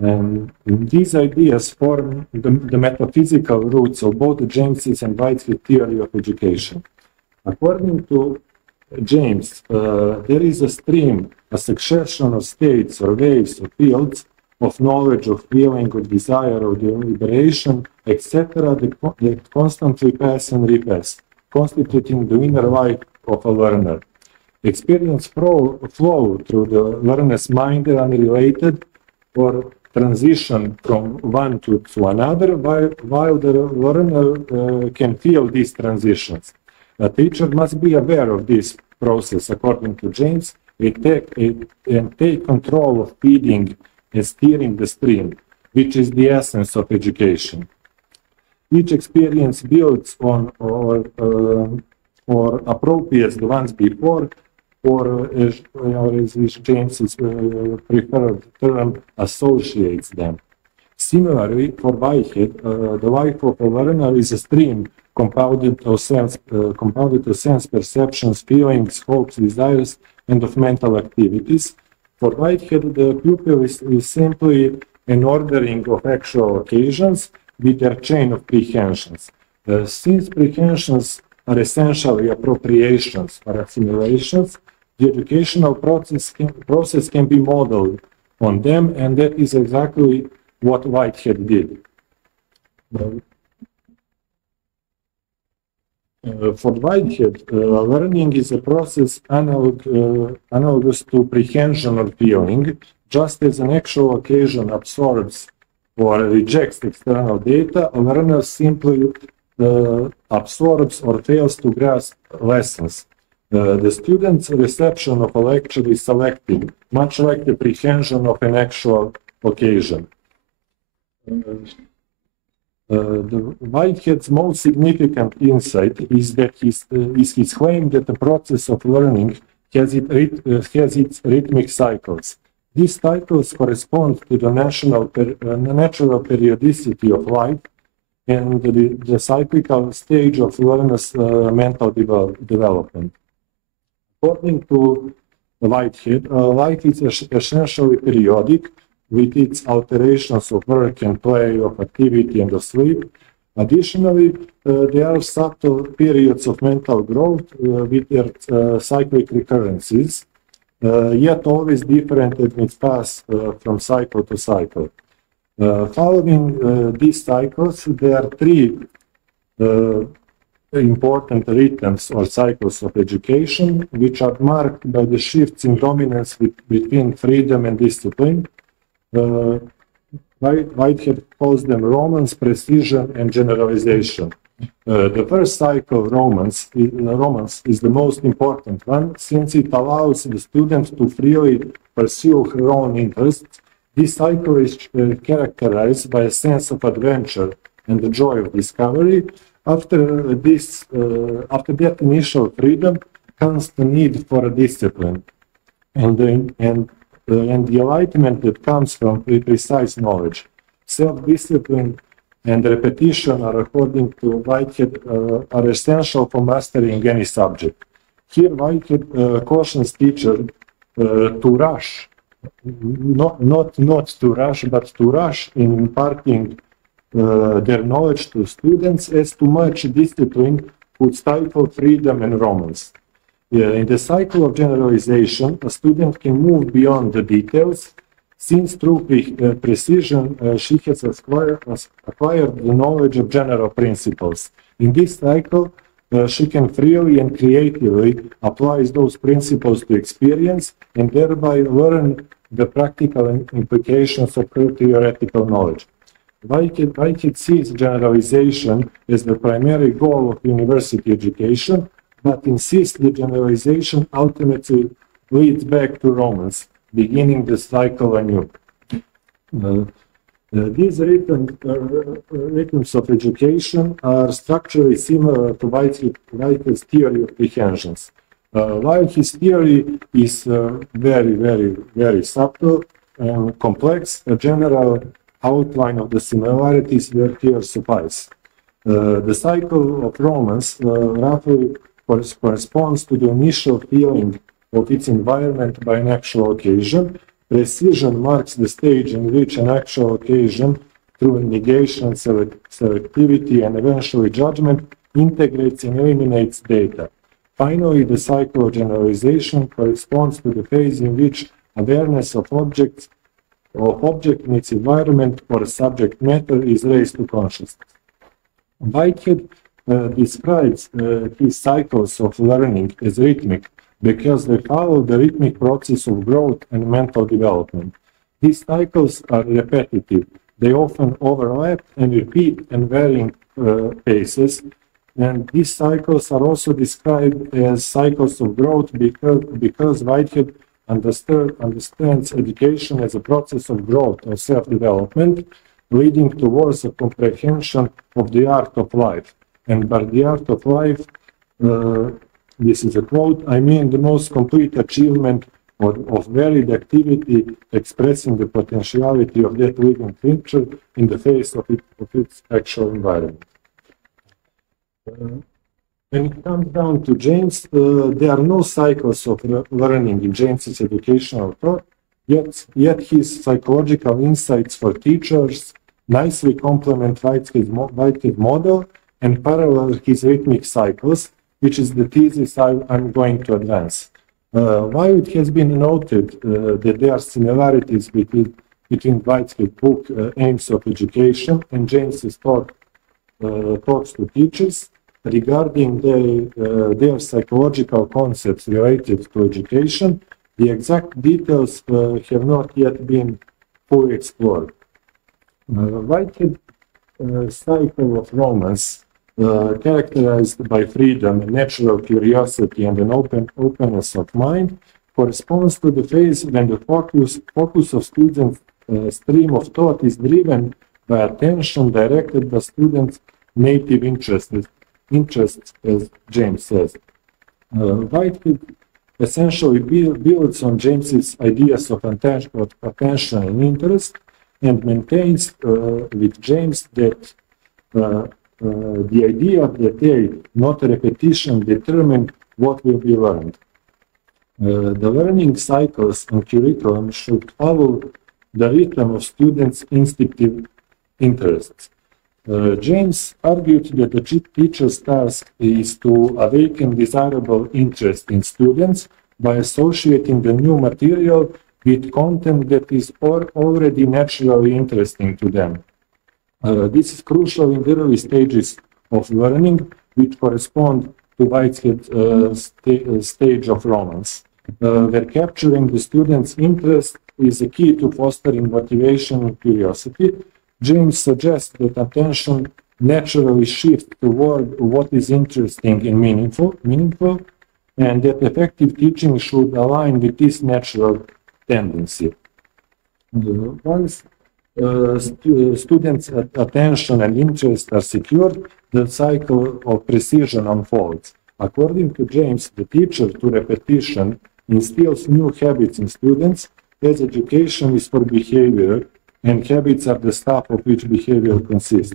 And these ideas form the metaphysical roots of both James's and Whitehead's theory of education. According to James, there is a stream, a succession of states or waves or fields of knowledge, of feeling, of desire, of deliberation, etc., that constantly pass and repass, constituting the inner life of a learner. Experience flow through the learner's mind are unrelated or transition from one to another, while the learner can feel these transitions. A teacher must be aware of this process, according to James, and take control of feeding and steering the stream, which is the essence of education. Each experience builds on or appropriates the ones before, or as James's preferred term, associates them. Similarly, for Whitehead, the life of a learner is a stream compounded of sense perceptions, feelings, hopes, desires, and of mental activities. For Whitehead, the pupil is simply an ordering of actual occasions with their chain of prehensions. Since prehensions are essentially appropriations or assimilations, the educational process can be modeled on them, and that is exactly what Whitehead did. For Whitehead, learning is a process analogous to prehension or feeling, just as an actual occasion absorbs or rejects external data, a learner simply absorbs or fails to grasp lessons. The student's reception of a lecture is selective, much like the prehension of an actual occasion. Whitehead's most significant insight is that his claim that the process of learning has its rhythmic cycles. These cycles correspond to the natural periodicity of life and the cyclical stage of learner's mental development. According to Whitehead, life is essentially periodic, with its alterations of work and play, of activity and of sleep. Additionally, there are subtle periods of mental growth with their cyclic recurrences, yet always different in its path from cycle to cycle. Following these cycles, there are three important rhythms or cycles of education, which are marked by the shifts in dominance between freedom and discipline. Whitehead calls them romance, precision, and generalization. The first cycle, romance, is the most important one, since it allows the student to freely pursue her own interests. This cycle is characterized by a sense of adventure and the joy of discovery. After that initial freedom comes the need for a discipline and the enlightenment that comes from precise knowledge. Self-discipline and repetition are, according to Whitehead, are essential for mastering any subject. Here, Whitehead cautions teachers to rush, not to rush, but to rush in imparting their knowledge to students, as too much discipline would stifle freedom and romance. In the cycle of generalization, a student can move beyond the details, since through precision she has acquired the knowledge of general principles. In this cycle, she can freely and creatively apply those principles to experience and thereby learn the practical implications of her theoretical knowledge. Whitehead sees generalization as the primary goal of university education, but insists that generalization ultimately leads back to romance, beginning the cycle anew. These rhythms of education are structurally similar to Whitehead's theory of prehensions. While his theory is very subtle and complex, a general outline of the similarities will here suffice. The cycle of romance roughly corresponds to the initial feeling of its environment by an actual occasion. Precision marks the stage in which an actual occasion, through negation, selectivity, and eventually judgment, integrates and eliminates data. Finally, the cycle of generalization corresponds to the phase in which awareness of object in its environment or subject matter is raised to consciousness. Whitehead describes his cycles of learning as rhythmic because they follow the rhythmic process of growth and mental development. These cycles are repetitive. They often overlap and repeat in varying paces, and these cycles are also described as cycles of growth because Whitehead understands education as a process of growth or self-development. leading towards a comprehension of the art of life. And by the art of life, this is a quote, I mean the most complete achievement of varied activity expressing the potentiality of that living creature in the face of its actual environment. When it comes down to James, there are no cycles of learning in James's educational thought, yet his psychological insights for teachers nicely complement Whitehead's model and parallel his rhythmic cycles, which is the thesis I'm going to advance. While it has been noted that there are similarities between Whitehead's book Aims of Education and James's talks to teachers regarding their psychological concepts related to education, the exact details have not yet been fully explored. Whitehead's cycle of romance, characterized by freedom, natural curiosity, and an openness of mind, corresponds to the phase when the focus of students' stream of thought is driven by attention directed by students' native interests, as James says. Whitehead essentially builds on James's ideas of attention and interest, and maintains with James that the idea that they, not repetition, determine what will be learned. The learning cycles and curriculum should follow the rhythm of students' instinctive interests. James argued that the teacher's task is to awaken desirable interest in students by associating the new material with content that is already naturally interesting to them. This is crucial in the early stages of learning, which correspond to Whitehead's stage of romance, where capturing the student's interest is a key to fostering motivation and curiosity. James suggests that attention naturally shifts toward what is interesting and meaningful, and that effective teaching should align with this natural tendency. Once students' attention and interest are secured, the cycle of precision unfolds. According to James, the teacher, through repetition, instills new habits in students, as education is for behavior, and habits are the stuff of which behavior consists.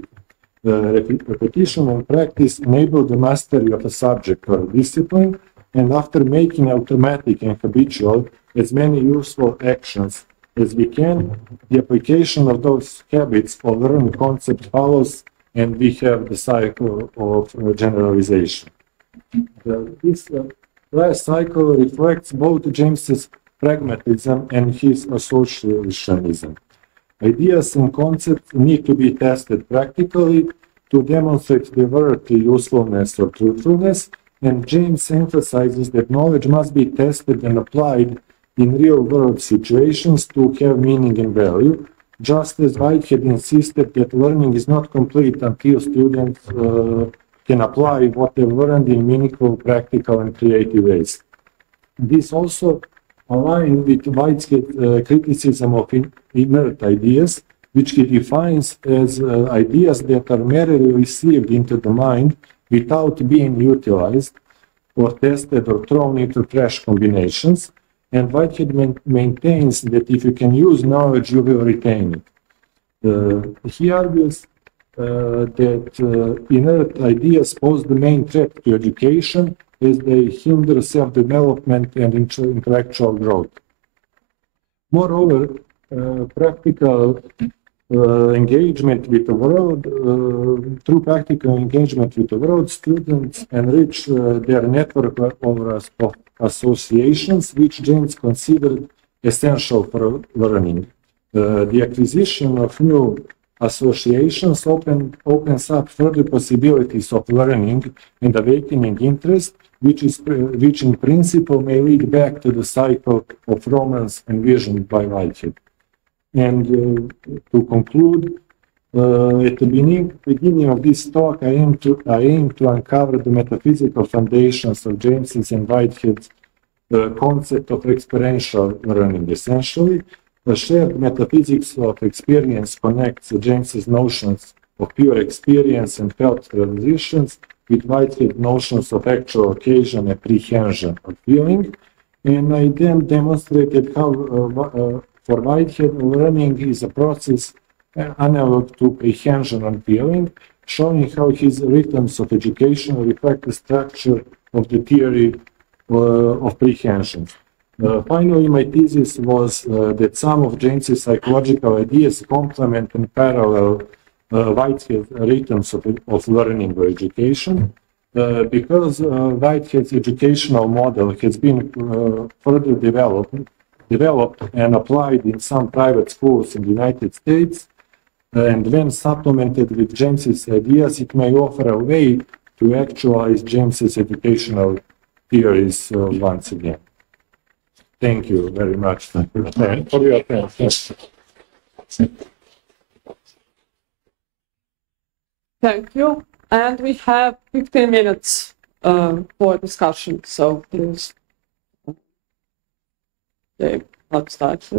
Repetition and practice enable the mastery of a subject or a discipline, and after making automatic and habitual as many useful actions as we can, the application of those habits or learned concept follows, and we have the cycle of generalization. This last cycle reflects both James's pragmatism and his associationism. Ideas and concepts need to be tested practically to demonstrate their worth, usefulness, or truthfulness, and James emphasizes that knowledge must be tested and applied in real-world situations to have meaning and value, just as Whitehead insisted that learning is not complete until students can apply what they've learned in meaningful, practical, and creative ways. This also aligns with Whitehead's criticism of inert ideas, which he defines as ideas that are merely received into the mind without being utilized or tested or thrown into trash combinations. And Whitehead maintains that if you can use knowledge, you will retain it. He argues that inert ideas pose the main threat to education as they hinder self-development and intellectual growth. Moreover, practical engagement with the world, through practical engagement with the world, students enrich their network of associations, which James considered essential for learning. The acquisition of new associations opens up further possibilities of learning and awakening interest, which in principle may lead back to the cycle of romance envisioned by Whitehead. And to conclude, at the beginning of this talk, I aim to uncover the metaphysical foundations of James's and Whitehead's concept of experiential learning, essentially, The shared metaphysics of experience connects James's notions of pure experience and felt transitions with Whitehead's notions of actual occasion, apprehension, or feeling. And I then demonstrated how, for Whitehead, learning is a process analog to apprehension and feeling, showing how his rhythms of education reflect the structure of the theory of apprehension. Finally, my thesis was that some of James's psychological ideas complement and parallel Whitehead's rhythms of learning or education, because Whitehead's educational model has been further developed and applied in some private schools in the United States, and when supplemented with James's ideas, it may offer a way to actualize James's educational theories once again. Thank you very much for your attention. Thank you. And we have 15 minutes for discussion, so please. Let's start.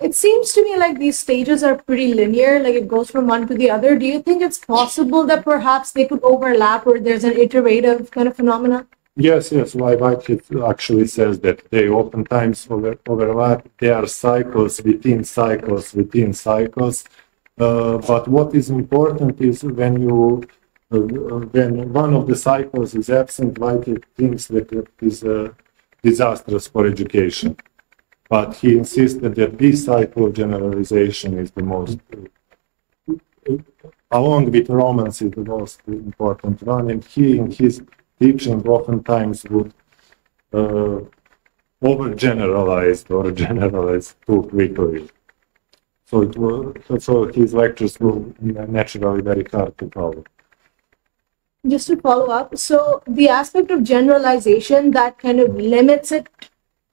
It seems to me like these stages are pretty linear, like it goes from one to the other. Do you think it's possible that perhaps they could overlap, or there's an iterative kind of phenomena? Yes, Whitehead actually says that they oftentimes overlap. There are cycles within cycles within cycles. But what is important is when one of the cycles is absent, Whitehead thinks that it is disastrous for education. But he insisted that this cycle of generalization is the most, along with romance, is the most important one. And he, in his teaching, oftentimes would overgeneralize or generalize too quickly. So his lectures were naturally very hard to follow. Just to follow up, so the aspect of generalization that kind of limits it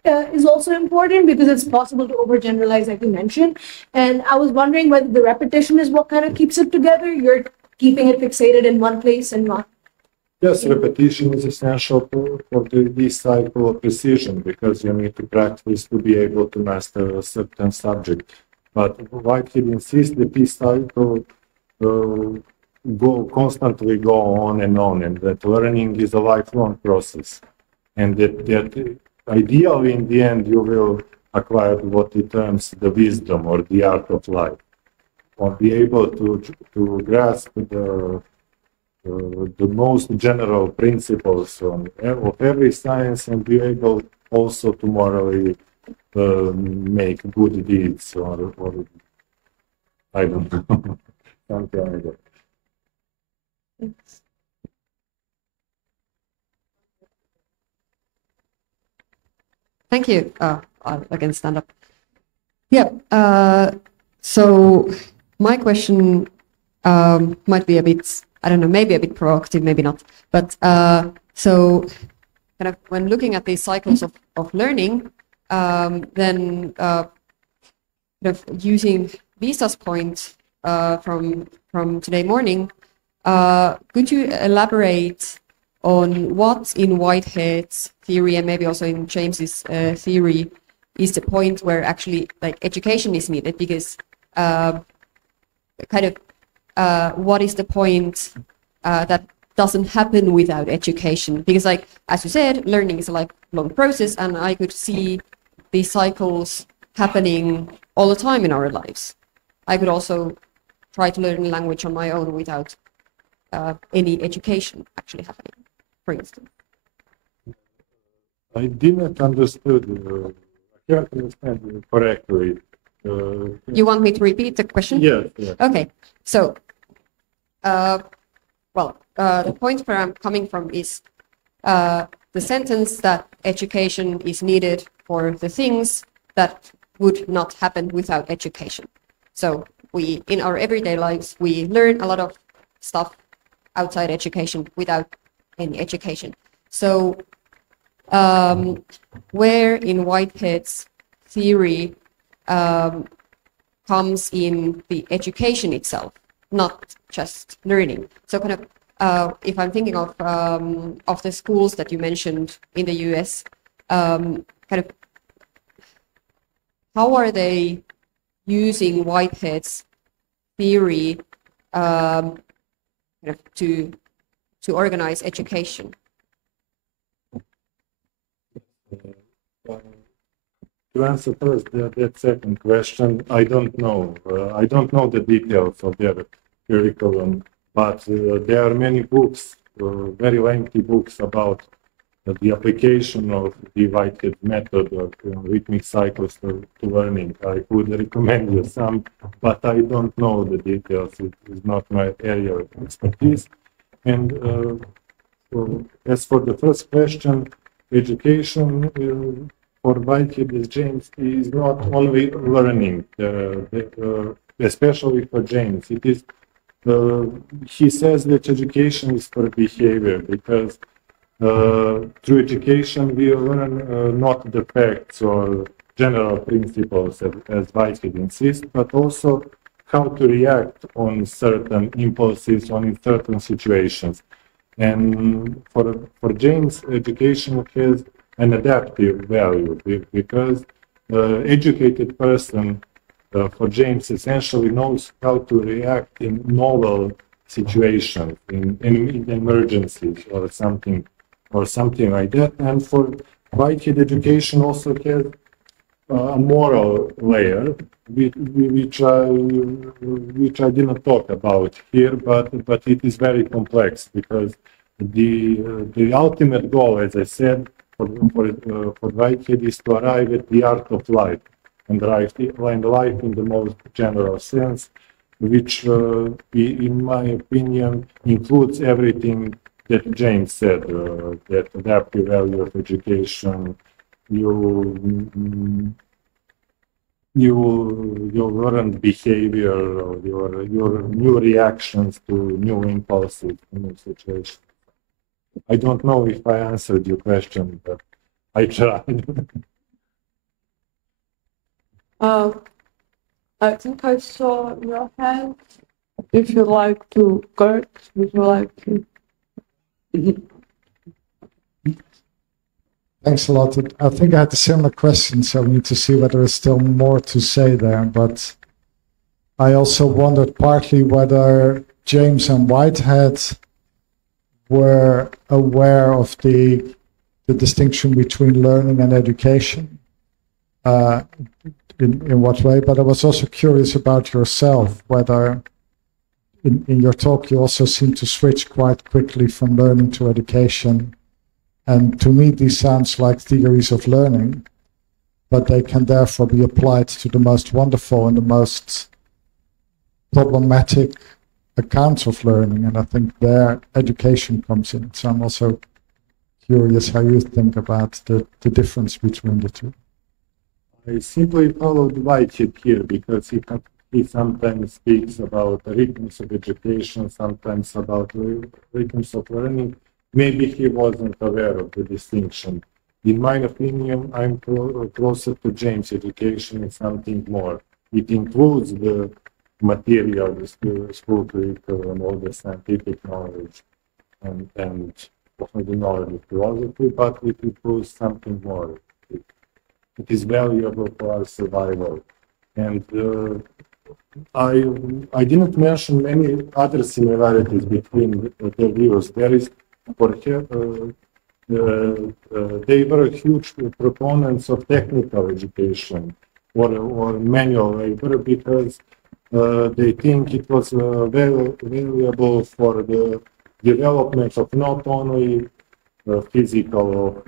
is also important, because it's possible to overgeneralize, like you mentioned. And I was wondering whether the repetition is what kind of keeps it together. You're keeping it fixated in one place and not. Yes, repetition is essential for this cycle of precision, because you need to practice to be able to master a certain subject. But Whitehead insists that this cycle constantly go on, and that learning is a lifelong process, and that ideally in the end you will acquire what he terms the wisdom or the art of life, or be able to grasp the most general principles of every science, and be able also to morally make good deeds, or I don't know, something like that. Thank you. I'll again stand up. Yeah. So my question might be a bit, I don't know, maybe a bit provocative, maybe not. But so kind of when looking at these cycles of learning, then kind of using Visa's point from today morning, could you elaborate on what in Whitehead's theory, and maybe also in James's theory, is the point where actually like education is needed? Because kind of what is the point that doesn't happen without education? Because like, as you said, learning is a lifelong process, and I could see these cycles happening all the time in our lives. I could also try to learn a language on my own without any education actually happening, for instance. I didn't understood. I can't understand you correctly. You want me to repeat the question? Yes. Yes. Okay. So, the point where I'm coming from is the sentence that education is needed for the things that would not happen without education. So we, in our everyday lives, we learn a lot of stuff outside education without any education. So where in Whitehead's theory comes in the education itself, not just learning. So kind of, if I'm thinking of the schools that you mentioned in the US, kind of how are they using Whitehead's theory kind of to organize education? To answer first that second question, I don't know. I don't know the details of their curriculum, but there are many books, very lengthy books about the application of the Whitehead method of rhythmic cycles to learning. I could recommend you some, but I don't know the details. It is not my area of expertise. And so as for the first question, education for Whitehead is James is not only learning, especially for James. It is he says that education is for behavior, because through education we learn not the facts or general principles as Whitehead insists, but also how to react on certain impulses, on certain situations. And for James, education has an adaptive value, because educated person for James essentially knows how to react in novel situations, in emergencies or something like that. And for Whitehead, education also has a moral layer, which I didn't talk about here, but it is very complex, because the ultimate goal, as I said, for Whitehead is to arrive at the art of life, and life in the most general sense, which, in my opinion, includes everything that James said, that adaptive value of education, you learn behavior, or your new reactions to new impulses, new situations. I don't know if I answered your question, but I tried. I think I saw your hand. If you like to, Kurt, would you like to? Thanks a lot. I think I had a similar question, so we need to see whether there's still more to say there. But I also wondered partly whether James and Whitehead were aware of the distinction between learning and education, in what way. But I was also curious about yourself, whether in your talk you also seem to switch quite quickly from learning to education. And to me, these sounds like theories of learning, but they can therefore be applied to the most wonderful and the most problematic accounts of learning. And I think there education comes in. So I'm also curious how you think about the difference between the two. I simply followed Whitehead here, because he sometimes speaks about the rhythms of education, sometimes about rhythms of learning. Maybe he wasn't aware of the distinction. In my opinion, I'm closer to James. Education is something more. It includes the material, the school curriculum, all the scientific knowledge, and the knowledge of philosophy, but it includes something more. It is valuable for our survival. And I didn't mention many other similarities between the views. There is, they were huge proponents of technical education or manual labor, because they think it was valuable for the development of not only physical or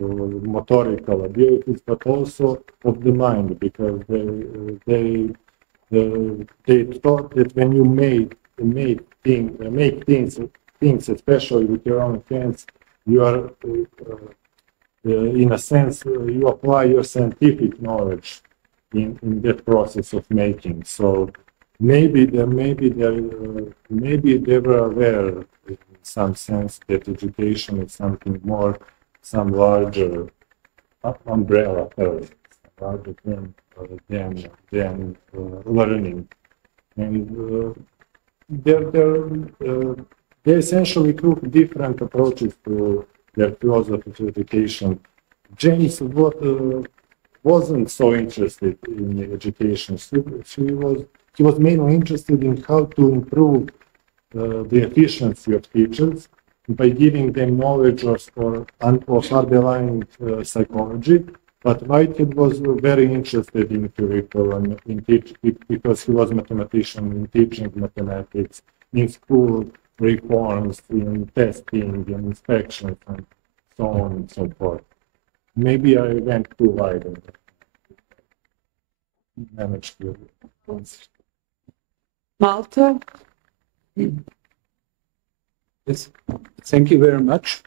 motorical abilities, but also of the mind, because they thought that when you make things, especially with your own hands, you are, in a sense, you apply your scientific knowledge in that process of making. So maybe they were aware, in some sense, that education is something more, some larger umbrella term, larger term than learning. And they essentially took different approaches to their philosophy of education. James, wasn't so interested in education. He was mainly interested in how to improve the efficiency of teachers by giving them knowledge of underlying psychology. But Whitehead was very interested in curriculum, because he was a mathematician, in teaching mathematics, in school reforms, in testing, in inspections, and so on and so forth. Maybe I went too wide and managed to answer. Malte? Yes, thank you very much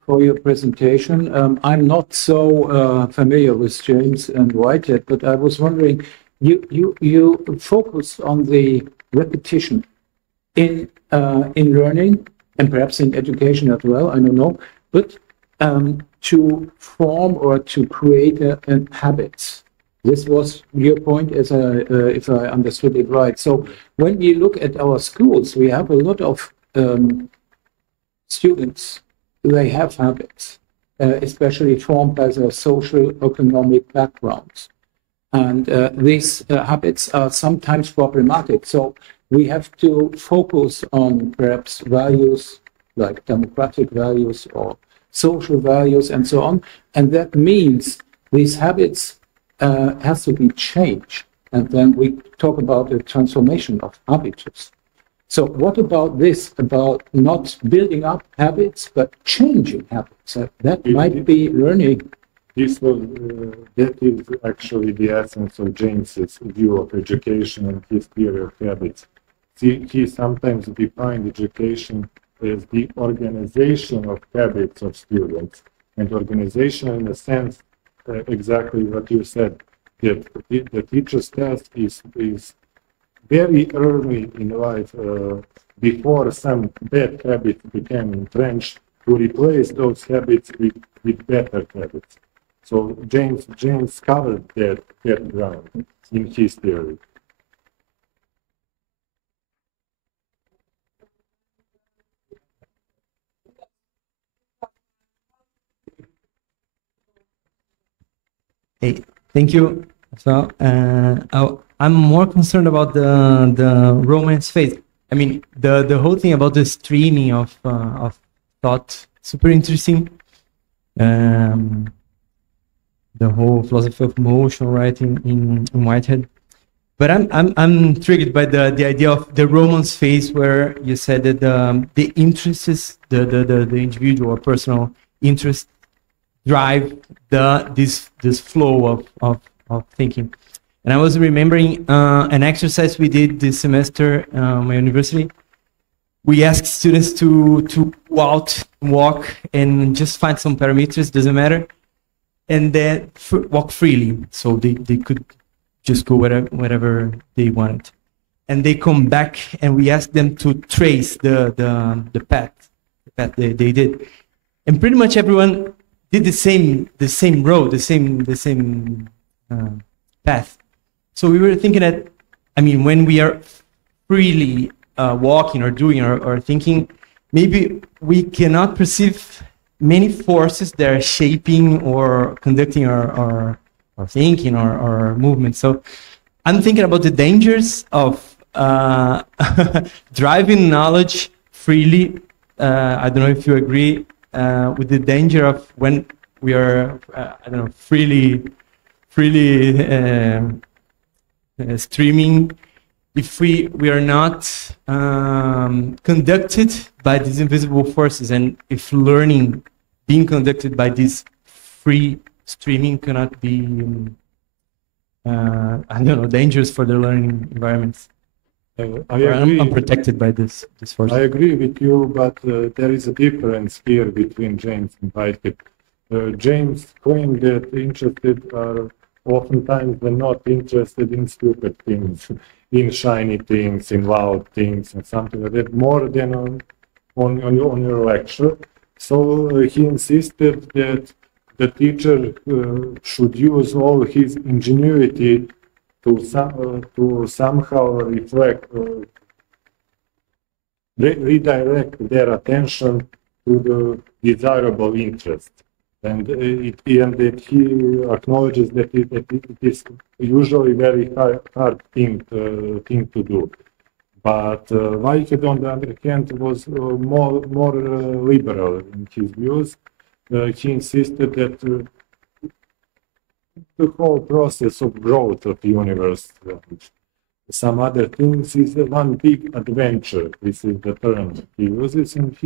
for your presentation. I'm not so familiar with James and Whitehead, but I was wondering, you focus on the repetition in learning and perhaps in education as well, I don't know, but to form or to create habits. This was your point, as if I understood it right. So when we look at our schools, we have a lot of students. They have habits, especially formed by their social economic backgrounds. And these habits are sometimes problematic. So we have to focus on perhaps values like democratic values or social values and so on. And that means these habits has to be changed. And then we talk about the transformation of habits. So what about this, about not building up habits, but changing habits? That might be learning. That is actually the essence of James's view of education and his theory of habits. He sometimes defined education as the organization of habits of students. And organization, in a sense, exactly what you said, that the teacher's task is very early in life, before some bad habits became entrenched, to replace those habits with better habits. So James covered that ground in his theory. Hey, thank you. So I'm more concerned about the romance phase. I mean, the whole thing about the streaming of thought, super interesting. The whole philosophy of motion, right, in Whitehead. But I'm intrigued by the idea of the romance phase, where you said that the interests, the individual or personal interest, drive this flow of thinking. And I was remembering an exercise we did this semester at my university. We asked students to go out, walk, and just find some parameters, doesn't matter, and then walk freely. So they could just go wherever they wanted. And they come back, and we asked them to trace the path they did. And pretty much everyone did the same road, the same path. So we were thinking that, I mean, when we are freely walking or doing or thinking, maybe we cannot perceive many forces that are shaping or conducting our thinking or movement. So I'm thinking about the dangers of driving knowledge freely. I don't know if you agree with the danger of when we are, I don't know, freely streaming, if we are not conducted by these invisible forces, and if learning being conducted by this free streaming cannot be, I don't know, dangerous for the learning environments. I'm protected by this force. I agree with you, but there is a difference here between James and Whitehead. James claimed that interested are oftentimes they're not interested in stupid things, in shiny things, in loud things, and something like that, more than on your lecture. So he insisted that the teacher should use all his ingenuity to somehow reflect, redirect their attention to the desirable interest. and that he acknowledges that it is usually very hard thing to do. But Whitehead, on the other hand, was more liberal in his views. He insisted that the whole process of growth of the universe, some other things, is one big adventure. This is the term he uses, and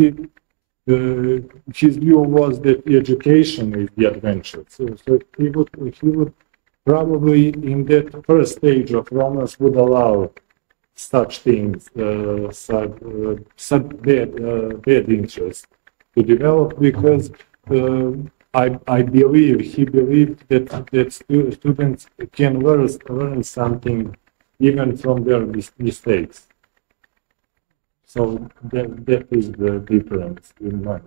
his view was that education is the adventure. So he would probably, in that first stage of romance, would allow such things, such bad interest to develop, because I believe he believed that students can learn something even from their mistakes. So that is the difference in my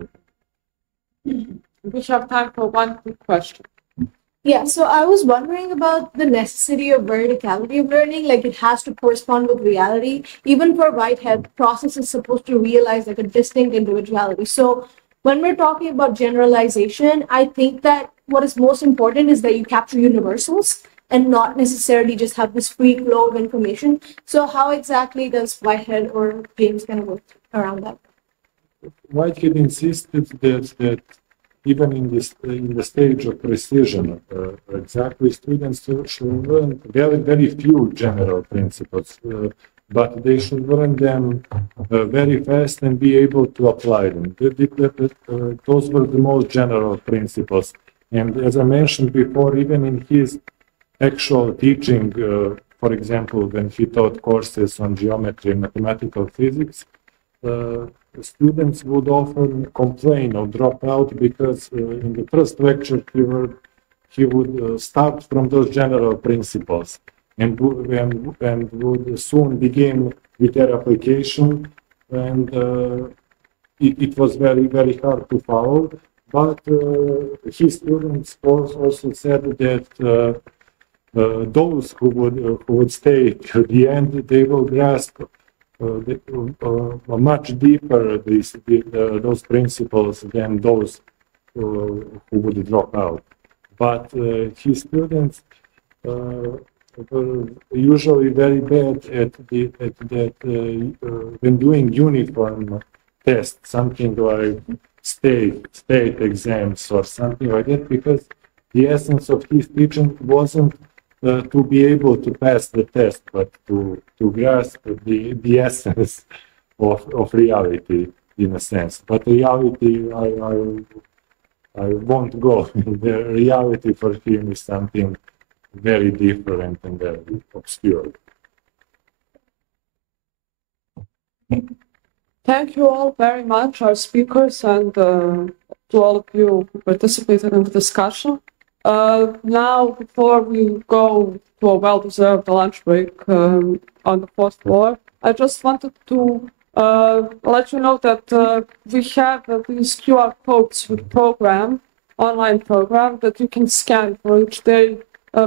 opinion. We have time for one quick question. Yeah, so I was wondering about the necessity of verticality of learning, like it has to correspond with reality. Even for Whitehead, process is supposed to realize like a distinct individuality. So when we're talking about generalization, I think that what is most important is that you capture universals and not necessarily just have this free flow of information. So how exactly does Whitehead or James kind of work around that? Whitehead insisted that even in the stage of precision, exactly, students should learn very few general principles, but they should learn them very fast and be able to apply them. Those were the most general principles. And as I mentioned before, even in his actual teaching, for example, when he taught courses on geometry and mathematical physics, students would often complain or drop out because in the first lecture he would start from those general principles and would soon begin with their application, and it was very hard to follow. But his students also said that those who would stay to the end, they will grasp much deeper those principles than those who would drop out. But his students were usually very bad at when doing uniform tests, something like state exams or something like that, because the essence of his teaching wasn't to be able to pass the test, but to grasp the essence of reality, in a sense. But reality, I won't go. The reality for him is something very different and very obscure. Thank you all very much, our speakers, and to all of you who participated in the discussion. Now, before we go to a well-deserved lunch break on the fourth floor, I just wanted to let you know that we have these QR codes with online program that you can scan for each day,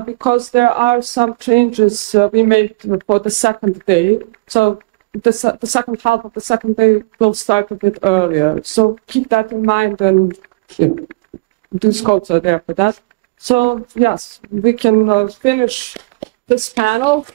because there are some changes we made for the second day. So the second half of the second day will start a bit earlier. So keep that in mind, and these codes are there for that. So yes, we can finish this panel.